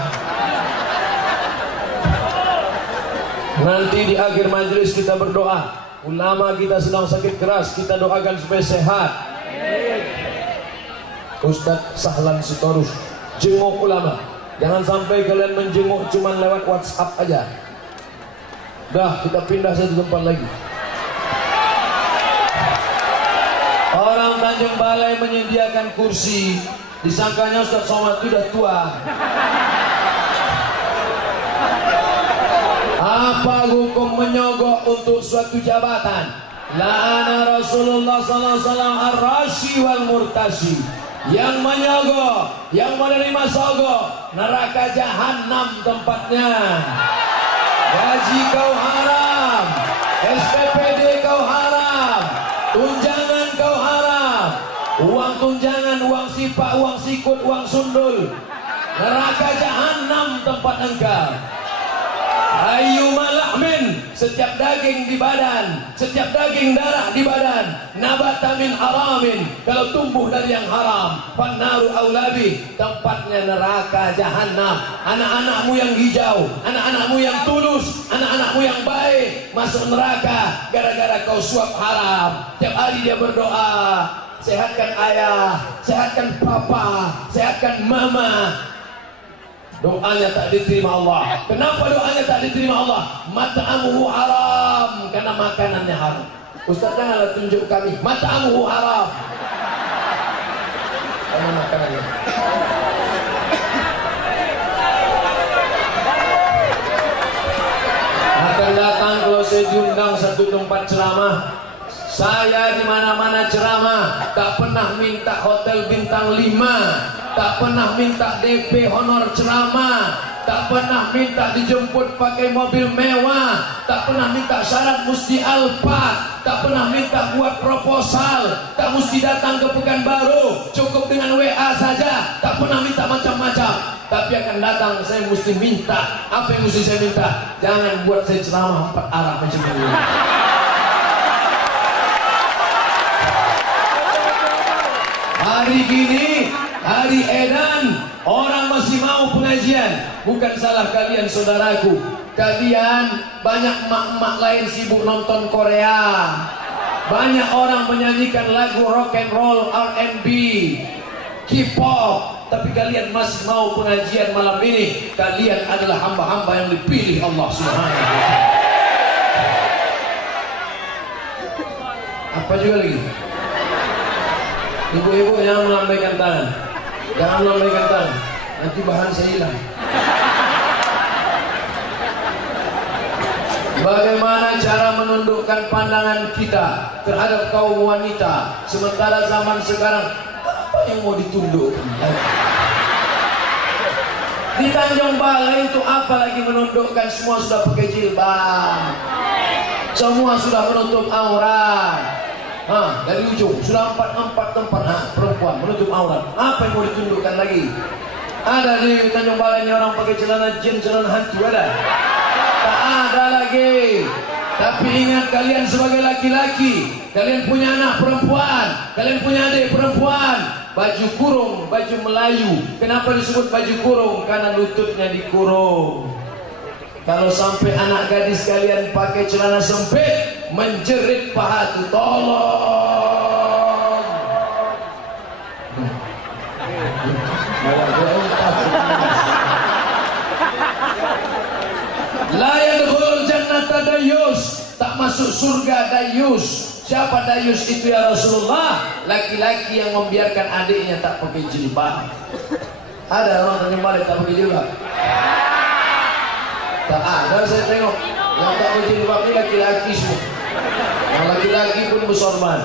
Nanti di akhir majelis kita berdoa. Ulama kita sedang sakit keras, kita doakan supaya sehat. Ustadz Sahlan Sitorus, jenguk ulama. Jangan sampai kalian menjenguk cuma lewat WhatsApp aja. Dah, kita pindah satu tempat lagi. Orang Tanjung Balai menyediakan kursi, disangkanya Ustaz Somad itu sudah tua. Apa hukum menyogok untuk suatu jabatan? La'ana Rasulullah sallallahu alaihi wasallam ar-rashi wal murtashi. yang menyogok, yang menerima sogok, neraka jahanam tempatnya. Gaji kau haram, SPPD kau haram, tunjangan kau haram, uang tunjangan, uang sipak, uang sikut, uang sundul, neraka jahanam tempat engkau. Ayu malahmin, setiap daging di badan, setiap daging darah di badan, nabata min haramin, kalau tumbuh dari yang haram, fannaru aulabi, tempatnya neraka jahanam. Anak-anakmu yang hijau, anak-anakmu yang tulus, anak-anakmu yang baik masuk neraka gara-gara kau suap haram. Tiap hari dia berdoa, sehatkan ayah, sehatkan papa, sehatkan mama. Doanya tak diterima Allah. Kenapa doanya tak diterima Allah? Mat'amuhu haram, karena makanannya haram. Ustaz janganlah tunjuk kami, mat'amuhu haram, karena makanannya. Akan datang kalau saya diundang satu tempat ceramah, saya di mana-mana ceramah, tak pernah minta hotel bintang 5. Tak pernah minta DP honor ceramah, tak pernah minta dijemput pakai mobil mewah, tak pernah minta syarat mesti Alphard, tak pernah minta buat proposal, tak mesti datang ke Pekanbaru, cukup dengan WA saja, tak pernah minta macam-macam. Tapi akan datang saya mesti minta. Apa yang mesti saya minta? Jangan buat saya ceramah 4 arah macam ini. Hari gini, hari edan, orang masih mau pengajian. Bukan salah kalian saudaraku. Kalian banyak emak-emak lain sibuk nonton Korea. Banyak orang menyanyikan lagu rock and roll, R&B, K-pop. Tapi kalian masih mau pengajian malam ini. Kalian adalah hamba-hamba yang dipilih Allah Subhanahu wa ta'ala. Apa juga lagi? Ibu-ibu jangan melambaikan tangan. Jangan melambaikan tangan, nanti bahan saya hilang. Bagaimana cara menundukkan pandangan kita terhadap kaum wanita? Sementara zaman sekarang, apa yang mau ditundukkan? Di Tanjung Balai itu apa lagi menundukkan? Semua sudah pakai jilbab, semua sudah menutup aurat. Dari ujung sudah empat tempat perempuan menutup aurat. Apa yang mau ditundukkan lagi? Ada di Tanjung Balai ini orang pakai celana jin, celana hantu, ada? Tak ada lagi. Tapi ingat, kalian sebagai laki-laki, kalian punya anak perempuan, kalian punya adik perempuan, baju kurung, baju Melayu. Kenapa disebut baju kurung? Karena lututnya dikurung. Kalau sampai anak gadis kalian pakai celana sempit, menjerit paha itu, tolong. La yadkhulul jannata dayus, tak masuk surga dayus. Siapa dayus itu ya Rasulullah? Laki-laki yang membiarkan adiknya tak pakai jilbab. Ada orang Tanjung Balai tak pakai jilbab? Tak ada, saya tengok yang tak berjilbab ini laki-laki semua. Yang laki-laki pun bersorban.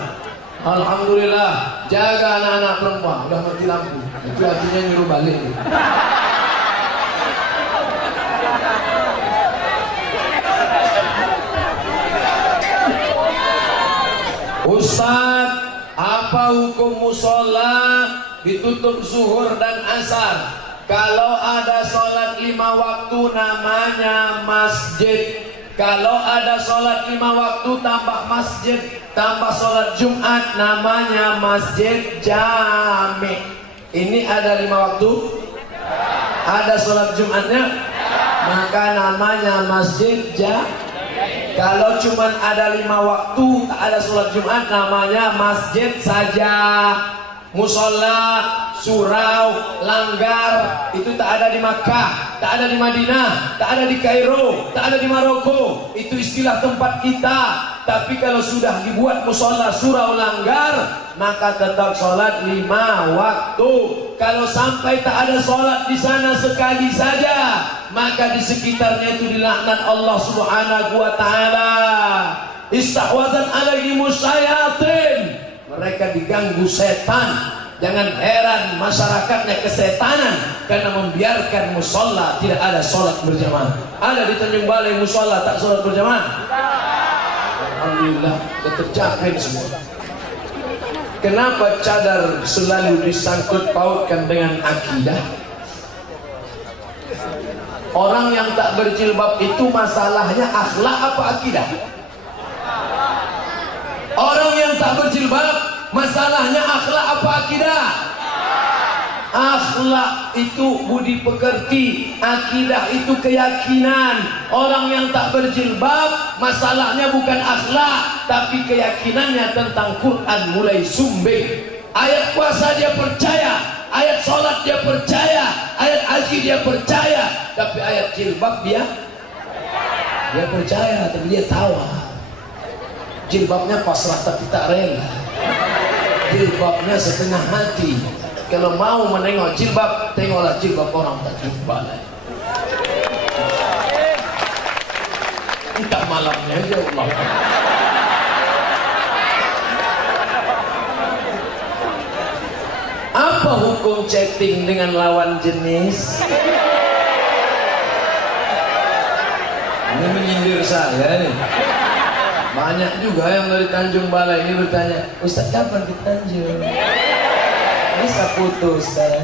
Alhamdulillah, jaga anak-anak perempuan. Udah mati lampu, itu artinya nyuruh balik. Ustaz, apa hukum musola ditutup zuhur dan asar? Kalau ada sholat 5 waktu namanya masjid. Kalau ada sholat 5 waktu tambah masjid, tambah sholat Jumat namanya masjid jami. Ini ada 5 waktu, ada sholat Jumatnya, maka namanya masjid jami. Kalau cuma ada 5 waktu, tak ada sholat Jumat, namanya masjid saja. Musola, surau, langgar, itu tak ada di Makkah, tak ada di Madinah, tak ada di Kairo, tak ada di Maroko. Itu istilah tempat kita. Tapi kalau sudah dibuat musola, surau, langgar, maka tetap sholat 5 waktu. Kalau sampai tak ada sholat di sana sekali saja, maka di sekitarnya itu dilaknat Allah Subhanahu wa ta'ala. Istahwazan alaihimus syayatin, mereka diganggu setan. Jangan heran masyarakatnya kesetanan karena membiarkan musola tidak ada sholat berjamaah. Ada di Tanjung Balai musola tak sholat berjamaah? Alhamdulillah, tercapai semua. Kenapa cadar selalu disangkut pautkan dengan akidah? Orang yang tak berjilbab itu masalahnya akhlak apa akidah? Orang yang tak berjilbab masalahnya akhlak apa akidah? Akhlak itu budi pekerti, akidah itu keyakinan. Orang yang tak berjilbab masalahnya bukan akhlak, tapi keyakinannya tentang Quran mulai sumbing. Ayat puasa dia percaya, ayat sholat dia percaya, ayat haji dia percaya, tapi ayat jilbab dia percaya, tapi dia tawar. Jilbabnya pasrah tapi tak rela, jilbabnya setengah hati. Kalau mau menengok jilbab, tengoklah jilbab orang Tanjung Balai. Entah malamnya aja Allah. Apa hukum chatting dengan lawan jenis? Ini menyindir saya nih. Banyak juga yang dari Tanjung Balai ini bertanya, Ustaz kapan ke Tanjung? Bisa putus kan?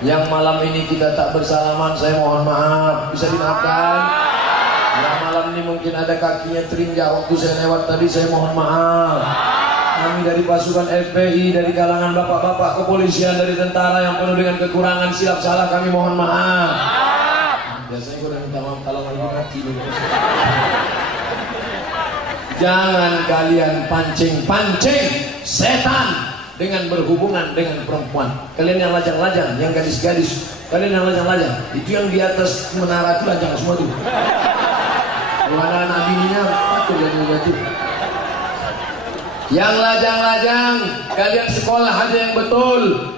Yang malam ini kita tak bersalaman, saya mohon maaf. Bisa dimaafkan? Yang malam ini mungkin ada kakinya terinjak waktu saya lewat tadi, saya mohon maaf. Kami dari pasukan FPI, dari kalangan bapak-bapak kepolisian, dari tentara yang penuh dengan kekurangan, silap salah kami mohon maaf. Biasanya gue udah minta maaf kalau lagi mati dulu. Jangan kalian pancing-pancing setan dengan berhubungan dengan perempuan. Kalian yang lajang-lajang, yang gadis-gadis, kalian yang lajang-lajang, itu yang di atas menara itu lajang semua tuh. Kalau ada anak bininya, takut jadi. Yang lajang-lajang, kalian sekolah aja yang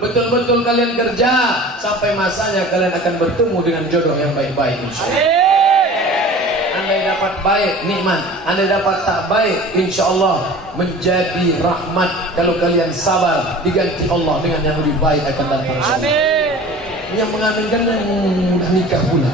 betul-betul kalian kerja, sampai masanya kalian akan bertemu dengan jodoh yang baik-baik. Andai dapat baik, nikmat. Andai dapat tak baik, insya Allah menjadi rahmat. Kalau kalian sabar, diganti Allah dengan yang lebih baik akan datang. Amin. Yang mengaminkan yang udah nikah pula.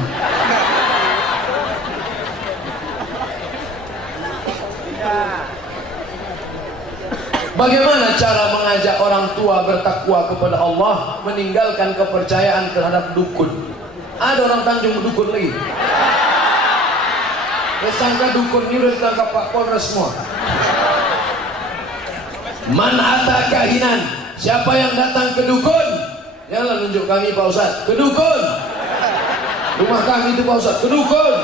Bagaimana cara mengajak orang tua bertakwa kepada Allah, meninggalkan kepercayaan terhadap dukun? Ada orang Tanjung dukun lagi. Kesangka dukun ini udah ditangkap Pak Polres semua. Man ata kahinan, siapa yang datang ke dukun? Janganlah nunjuk kami Pak Ustaz, ke dukun. Rumah kami itu Pak Ustaz, ke dukun.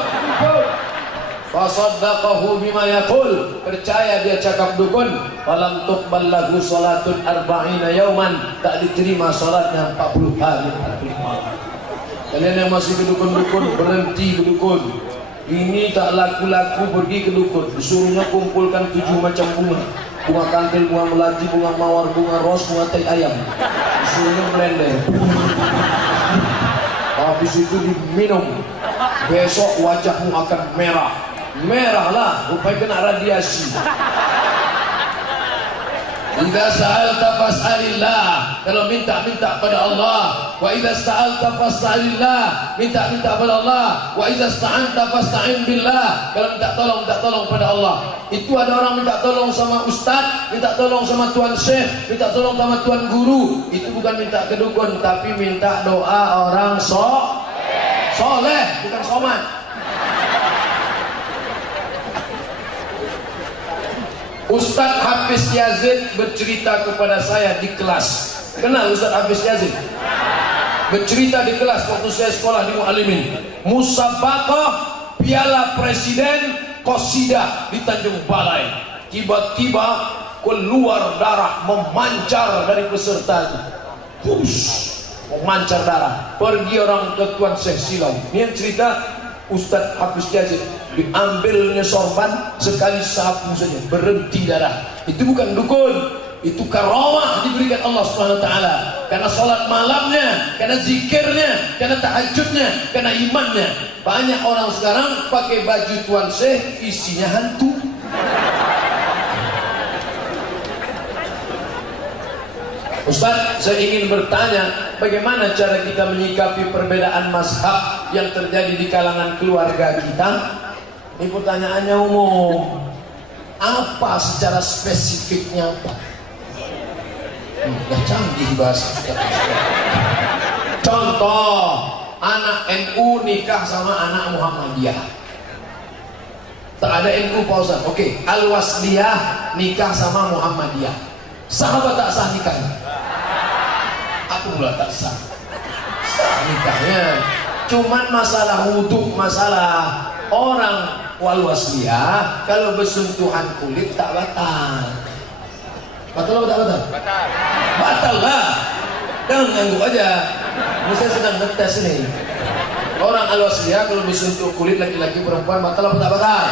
Fasaddaqahu bima yaqul, percaya dia cakap dukun. Falam tuqbal lahu salatun arba'ina yauman, tak diterima salatnya 40 hari 40 malam. Kalian yang masih ke dukun-dukun, berhenti ke dukun. Ini tak laku-laku pergi ke dukun. Disuruhnya kumpulkan 7 macam bunga. Bunga kantil, bunga melati, bunga mawar, bunga ros, bunga tai ayam. Disuruhnya blender. Habis itu diminum. Besok wajahmu akan merah. Merahlah, rupanya kena radiasi. Idza sa'alta fas'alillah, kalau minta-minta pada Allah. Wa idza sta'alta fas'alillah, minta-minta pada Allah. Wa idza sta'anta fasta'in billah, kalau minta tolong pada Allah. Itu ada orang minta tolong sama ustaz, minta tolong sama tuan syekh, minta tolong sama tuan guru. Itu bukan minta ke dukun, tapi minta doa orang soleh, bukan soman. Ustaz Hafiz Yazid bercerita kepada saya di kelas. Kenal Ustaz Hafiz Yazid? Bercerita di kelas waktu saya sekolah di Mu'alimin. Musabaqah Piala Presiden Qasidah di Tanjung Balai. Tiba-tiba keluar darah memancar dari peserta itu. Memancar darah. Pergi orang ke Tuan Syekh Silau. Ini yang cerita Ustaz Hafiz Yazid. Diambilnya sorban, sekali sapu saja berhenti darah. Itu bukan dukun, itu karamah diberikan Allah Subhanahu wa taala. Karena salat malamnya, karena zikirnya, karena tahajudnya, karena imannya. Banyak orang sekarang pakai baju tuan syekh, isinya hantu. Ustaz, saya ingin bertanya, bagaimana cara kita menyikapi perbedaan mazhab yang terjadi di kalangan keluarga kita? Ini pertanyaannya umum. Apa secara spesifiknya, Pak? Udah canggih bahasa. Contoh, anak NU nikah sama anak Muhammadiyah. Tak ada NU Pak Ustaz. Oke, Al-Wasliyah nikah sama Muhammadiyah. Sah apa tak sah nikahnya? Aku pula tak sah. Sah nikahnya. Cuman masalah wudhu, masalah orang wal-wasliyah kalau bersentuhan kulit tak batal. Batal atau tak batal? Batal. Batal lah. Jangan ngangguk aja. Ini saya sedang ngetes nih. Orang al-wasliyah kalau bersentuh kulit laki-laki perempuan batal atau tak batal?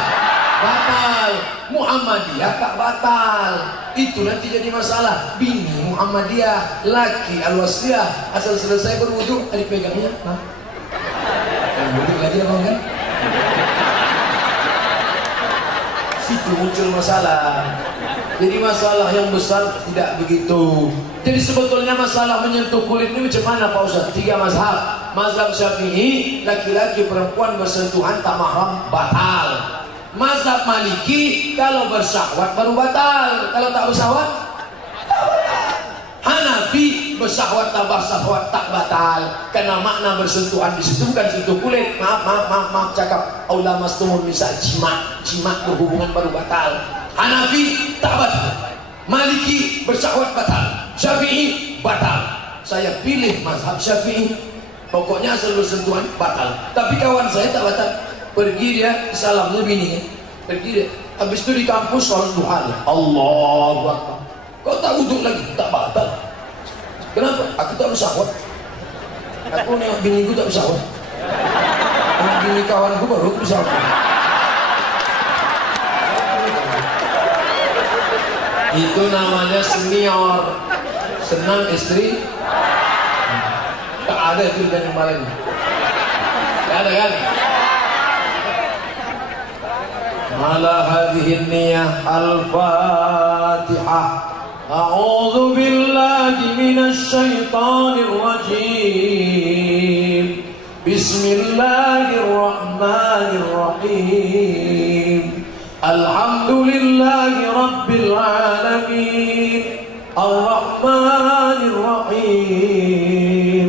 Batal. Muhammadiyah tak batal. Itu nanti jadi masalah. Bini Muhammadiyah, laki al-wasliyah, asal selesai berwudu, adik pegangnya. Nah, wudu lagi abang kan? Situ muncul masalah. Jadi masalah yang besar tidak begitu. Jadi sebetulnya masalah menyentuh kulit ini macam mana Pak Ustaz? 3 mazhab. Mazhab Syafi'i, laki-laki perempuan bersentuhan tak mahram batal. Mazhab Maliki, kalau bersahwat baru batal. Kalau tak bersahwat, tak batal. Hanafi, bersahwat tak bersahwat tak batal. Karena makna bersentuhan di situ bukan sentuh kulit. Maaf cakap ulama setemur bisa jimat berhubungan baru batal. Hanafi tak batal. Maliki bersahwat batal. Syafi'i batal. Saya pilih mazhab Syafi'i. Pokoknya asal bersentuhan batal. Tapi kawan saya tak batal. Pergi dia, salamnya bininya. Pergi dia. Habis itu di kampus sholat duha. Allahu Akbar. Kau tak wuduk lagi, tak batal. Kenapa? Aku tak bersahwat. Aku nengok biniku tak bersahwat. Nengok bini kawanku baru bersahwat. Itu namanya senior. Senang istri. Tak ada itu yang lain. Tak ada kan? على هذه النية الفاتحة. أعوذ بالله من الشيطان الرجيم. بسم الله الرحمن الرحيم. الحمد لله رب العالمين. الرحمن الرحيم.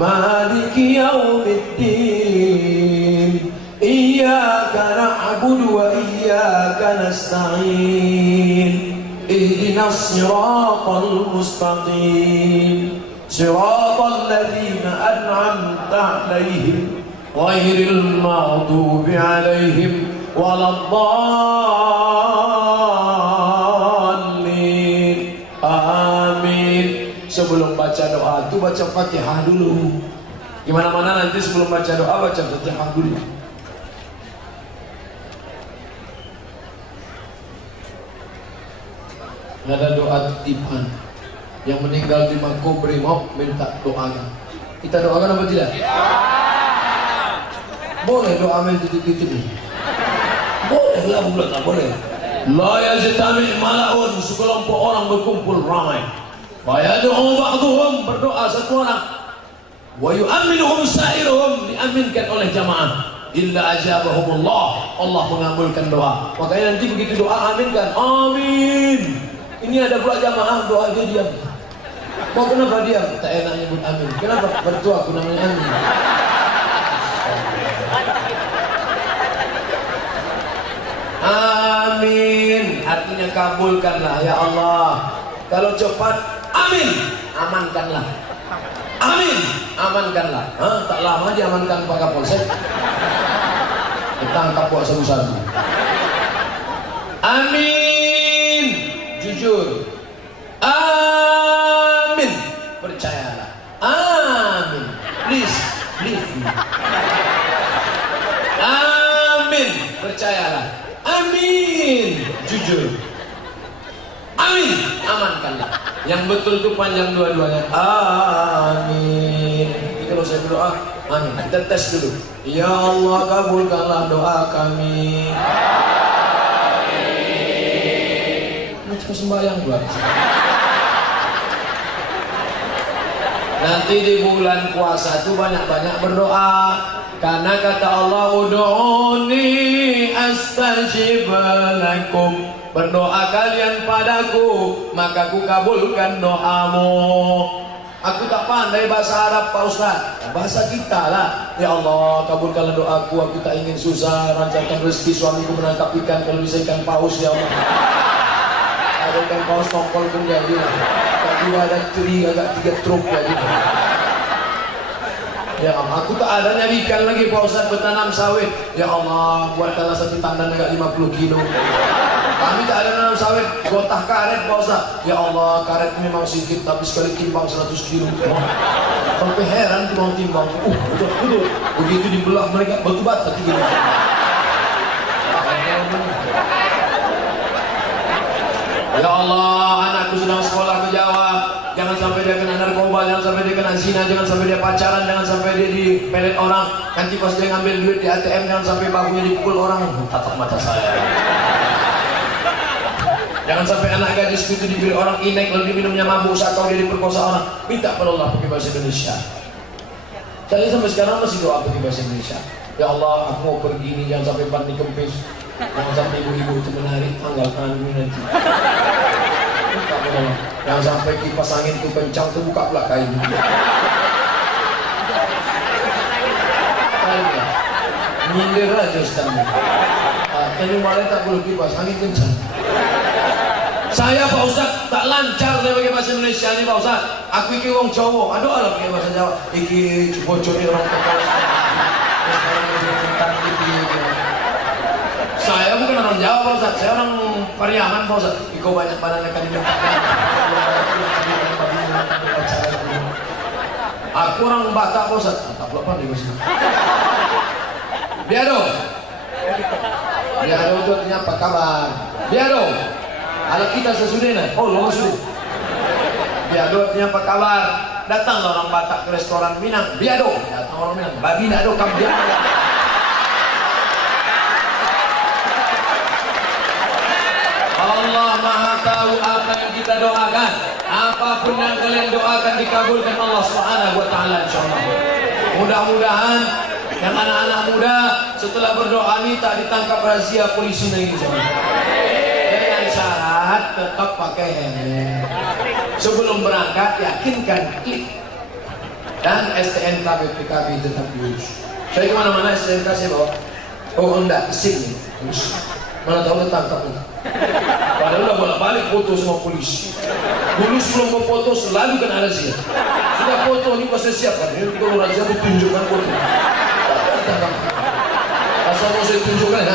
مالك يوم الدين. إياك نعبد وإياك نستعين. اهدنا الصراط المستقيم. صراط الذين أنعمت عليهم غير المغضوب عليهم ولا الضالين. Amin. Sebelum baca doa itu baca Fatihah dulu. Gimana-mana nanti sebelum baca doa baca Fatihah dulu. Ada doa titipan yang meninggal di Makobrimob minta doakan. Kita doakan apa tidak? Boleh doa minta titip-titip. Boleh lah, bukan tak boleh. La yajtami mala'un, sekelompok orang berkumpul ramai. Wa yad'u ba'dhum, berdoa satu orang. Wa yu'minuhum sa'iruhum, diaminkan oleh jamaah. Illa ajabahumullah, Allah mengabulkan doa. Makanya nanti begitu doa aminkan. Amin. Ini ada pula jamaah doa dia diam. Kok kenapa diam? Tak enak nyebut amin. Kenapa? Bertua aku namanya amin. Amin. Artinya kabulkanlah ya Allah. Kalau cepat, amin. Amankanlah. Amin. Amankanlah. Tak lama diamankan Pak Kapolsek. Ditangkap buat sabu-sabu. Amin. Jujur. Amin. Percayalah. Amin. Please believe me. Amin. Percayalah. Amin. Jujur. Amin. Amankanlah. Yang betul itu panjang dua-duanya. Amin. Jadi kalau saya berdoa, amin. Kita tes dulu. Ya Allah, kabulkanlah doa kami. Sembahyang buat Nanti di bulan puasa itu banyak-banyak berdoa. Karena kata Allah, ud'uni astajib lakum. Berdoa kalian padaku, maka ku kabulkan doamu. Aku tak pandai bahasa Arab Pak Ustaz, bahasa kita lah. Ya Allah, kabulkanlah doaku. Aku tak ingin susah, lancarkan rezeki suamiku menangkap ikan. Kalau bisa ikan paus ya Allah. Ada ikan paus tongkol pun jadi lah. Tak juga ada teri agak 3 truk jadi. Ya Allah, aku tak ada nyari ikan lagi Pak Ustaz, bertanam sawit. Ya Allah, buatkanlah satu tandan agak 50 kilo. Kami tak ada nanam sawit, gotah karet Pak Ustaz. Ya Allah, karet memang sedikit, tapi sekali timbang 100 kilo. Sampai heran tuh mau timbang. Betul. Begitu dibelah mereka batu bata 3 kilo. Ya Allah, anakku sedang sekolah ke Jawa. Jangan sampai dia kena narkoba, jangan sampai dia kena zina, jangan sampai dia pacaran, jangan sampai dia dipelet orang. Nanti pas dia ngambil duit di ATM, jangan sampai bahunya dipukul orang. Tatap mata saya. Jangan sampai anak gadis itu diberi orang inek, lalu diminumnya mabuk, atau dia diperkosa orang. Minta pada Allah pakai bahasa Indonesia. Saya sampai sekarang masih doa pakai bahasa Indonesia. Ya Allah, aku mau pergi ini, jangan sampai pandi kempis, jangan sampai ibu-ibu itu menarik tanggal kami nanti. Jangan sampai kipas angin itu kencang, terbuka pula kain. Nyindir aja Ustaz. Tadi malam tak boleh kipas angin kencang. Saya Pak Ustaz tak lancar saya pakai bahasa Indonesia ni Pak Ustaz. Aku iki wong Jawa, aduh lah pakai bahasa Jawa. Iki bojone orang Tegal. Saya bukan orang Jawa Pak Ustaz, saya orang Pariaman Pak Ustaz. Iko banyak pandangan kan ini. Aku orang Batak Pak Ustaz. Tak lupa nih Pak Ustaz. Biado. Biado itu artinya apa kabar? Biado. Alat kita sesudahnya. Oh, lama sudah. Biado artinya apa kabar? Datanglah orang Batak ke restoran Minang. Biado. Datang orang Minang. Babi nado kam biado. Allah Maha tahu apa yang kita doakan. Apapun yang kalian doakan dikabulkan Allah Subhanahu wa taala insyaallah. Mudah-mudahan yang anak-anak muda setelah berdoa ini tak ditangkap rahasia polisi lagi insyaallah. Dengan syarat tetap pakai helm. Sebelum berangkat yakinkan klik. Dan STNK BPKB tetap diurus. Saya kemana-mana STNK saya bawa. Oh enggak, SIM. Mana tahu ketangkap. Padahal udah bolak-balik foto sama polisi. Dulu sebelum mau foto selalu kan ada razia. Sudah foto ini pasti siapkan. Ini kalau razia ditunjukkan foto. Asal mau saya tunjukkan.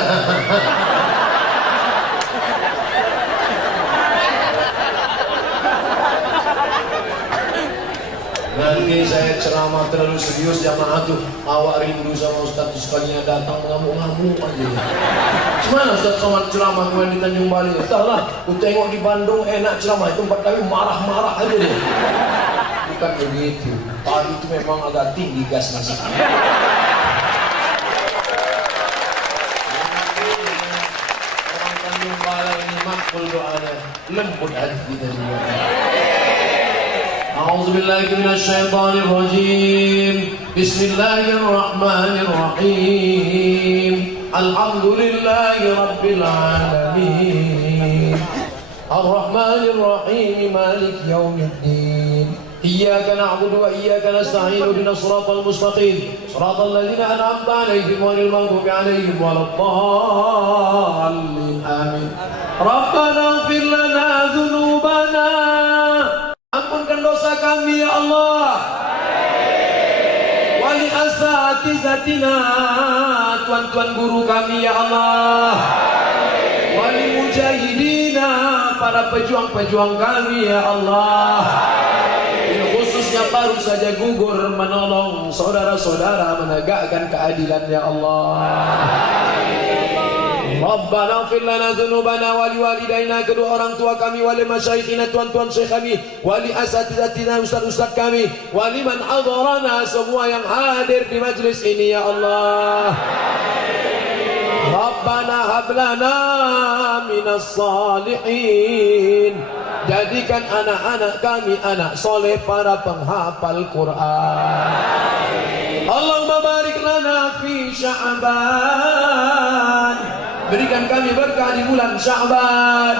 Nanti saya ceramah terlalu serius jamaah tuh, awak rindu sama Ustaz sekalinya datang ngamuk-ngamuk aja. Gimana Ustaz sama ceramah kemarin di Tanjung Bali? Entahlah, aku tengok di Bandung enak ceramah itu 4 kali marah-marah aja deh. Bukan begitu. Tadi itu memang agak tinggi gas masih. Orang Tanjung Bali ini makbul doanya, lembut hati kita juga. أعوذ بالله من الشيطان الرجيم بسم الله الرحمن الرحيم الحمد لله رب العالمين الرحمن الرحيم مالك يوم الدين إياك نعبد وإياك نستعين اهدنا الصراط المستقيم صراط الذين أنعمت عليهم غير المغضوب عليهم ولا الضالين آمين ربنا اغفر لنا ذنوبنا ampunkan dosa kami ya Allah. Wali asatizatina, tuan-tuan guru kami ya Allah. Wali mujahidina, para pejuang-pejuang kami ya Allah. Khususnya baru saja gugur menolong saudara-saudara menegakkan keadilan ya Allah. Rabbana ighfir lana dzunubana wa liwalidayna, kedua orang tua kami, wali masyayikhina, tuan-tuan syekh kami, wali asatizatina, ustaz-ustaz kami, wali man hadarana, semua yang hadir di majlis ini ya Allah. Rabbana hab lana minas salihin Jadikan anak-anak kami anak soleh para penghafal Quran. Allahumma barik lana fi Sya'ban. Berikan kami berkah di bulan Sya'ban.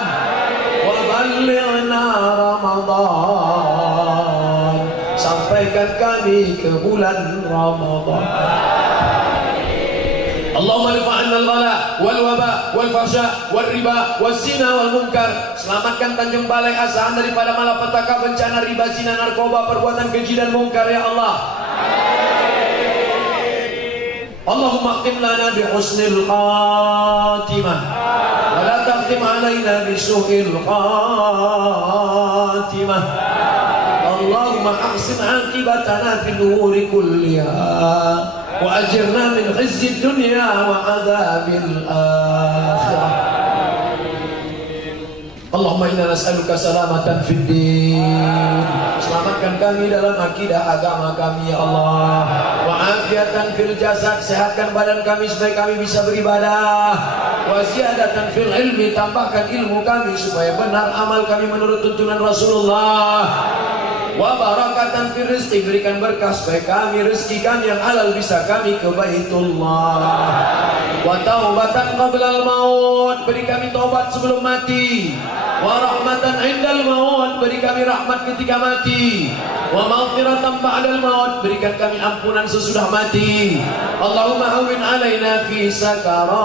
Wa ballighna Ramadan. Sampaikan kami ke bulan Ramadan. Allahumma rifa'anna al-ghala wal waba wal fahsya wal riba wal zina wal munkar. Selamatkan Tanjung Balai Asahan daripada malapetaka, bencana riba, zina, narkoba, perbuatan keji dan munkar ya Allah. Allahumma khtim lana bi husnil khatimah wa la takhtim alaina bi su'il khatimah. Allahumma ahsin aqibatana fil umuri kulliha wa ajirna min khizyid dunya wa adzabil akhirah. Allahumma inna nas'aluka salamatan fid din. Selamatkan kami dalam akidah agama kami ya Allah. Wa afiatan fil jasad, sehatkan badan kami supaya kami bisa beribadah. Wa ziyadatan fil ilmi, tambahkan ilmu kami supaya benar amal kami menurut tuntunan Rasulullah. Wa barakatan fil rizqi, berikan berkah supaya kami rezeki kami yang halal bisa kami ke Baitullah. Wa taubatan qabla al-maut, beri kami taubat sebelum mati. Wa rahmatan indal maut, beri kami rahmat ketika mati. Wa maghfiratan ba'dal maut, berikan kami ampunan sesudah mati. Allahumma hawwin alaina fi sakaratil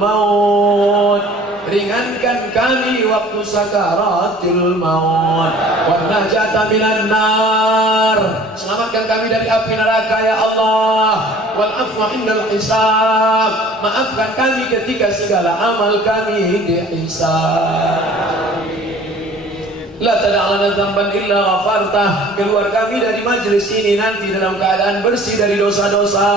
maut, ringankan kami waktu sakaratil maut. Wa najata minan nar, selamatkan kami dari api neraka ya Allah. Wal afwa indal hisab, maafkan kami ketika segala amal kami dihisab. La tada'lana dzamban illa ghafartah, keluar kami dari majelis ini nanti dalam keadaan bersih dari dosa-dosa.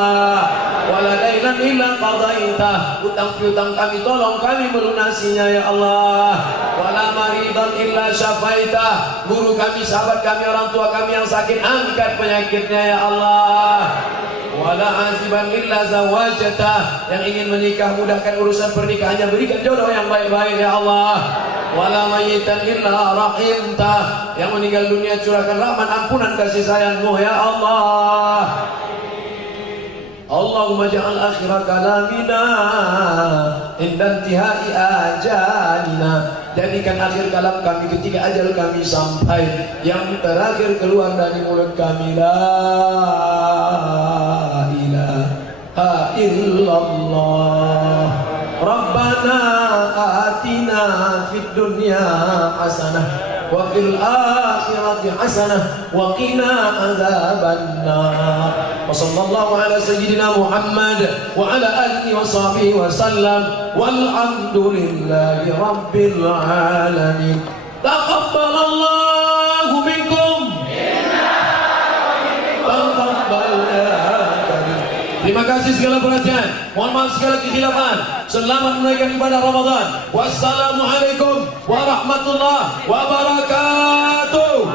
Wala dainan illa qadaitah, utang piutang kami tolong kami melunasinya ya Allah. Wala maridan illa syafaitah, guru kami, sahabat kami, orang tua kami yang sakit angkat penyakitnya ya Allah. Wala aziban illa zawajatah, yang ingin menikah mudahkan urusan pernikahannya, berikan jodoh yang baik-baik ya Allah. Wala mayyitan illa rahimtah, yang meninggal dunia curahkan rahmat ampunan kasih sayangmu ya Allah. Allahumma ja'al akhira kalamina inda intihai ajalina, jadikan akhir kalam kami ketika ajal kami sampai, yang terakhir keluar dari mulut kami la ilaha illallah. Rabbana atina fid dunya hasanah wa fil akhirati hasanah wa qina adzabannar. Wa sallallahu ala sayyidina Muhammad wa ala alihi wa sahbihi wa sallam, walhamdulillahi rabbil alamin. Taqabbalallahu minkum. Terima kasih segala perhatian, mohon maaf segala kekhilafan. Selamat menunaikan ibadah Ramadan. Wassalamualaikum warahmatullahi wabarakatuh.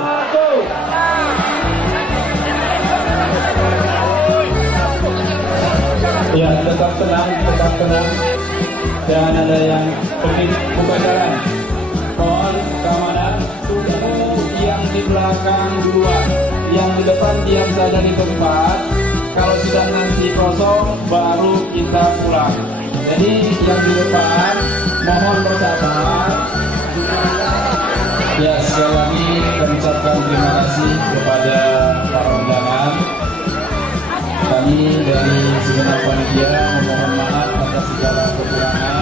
Ya, tetap tenang, jangan ada yang buka jalan. Mohon keamanan, tunggu yang di belakang duluan, yang di depan diam saja di tempat. Kalau sudah nanti kosong baru kita pulang. Jadi yang di depan mohon bersabar. Ya, sekali lagi kami ucapkan terima kasih kepada para undangan. Kami dari segenap panitia memohon maaf atas segala kekurangan.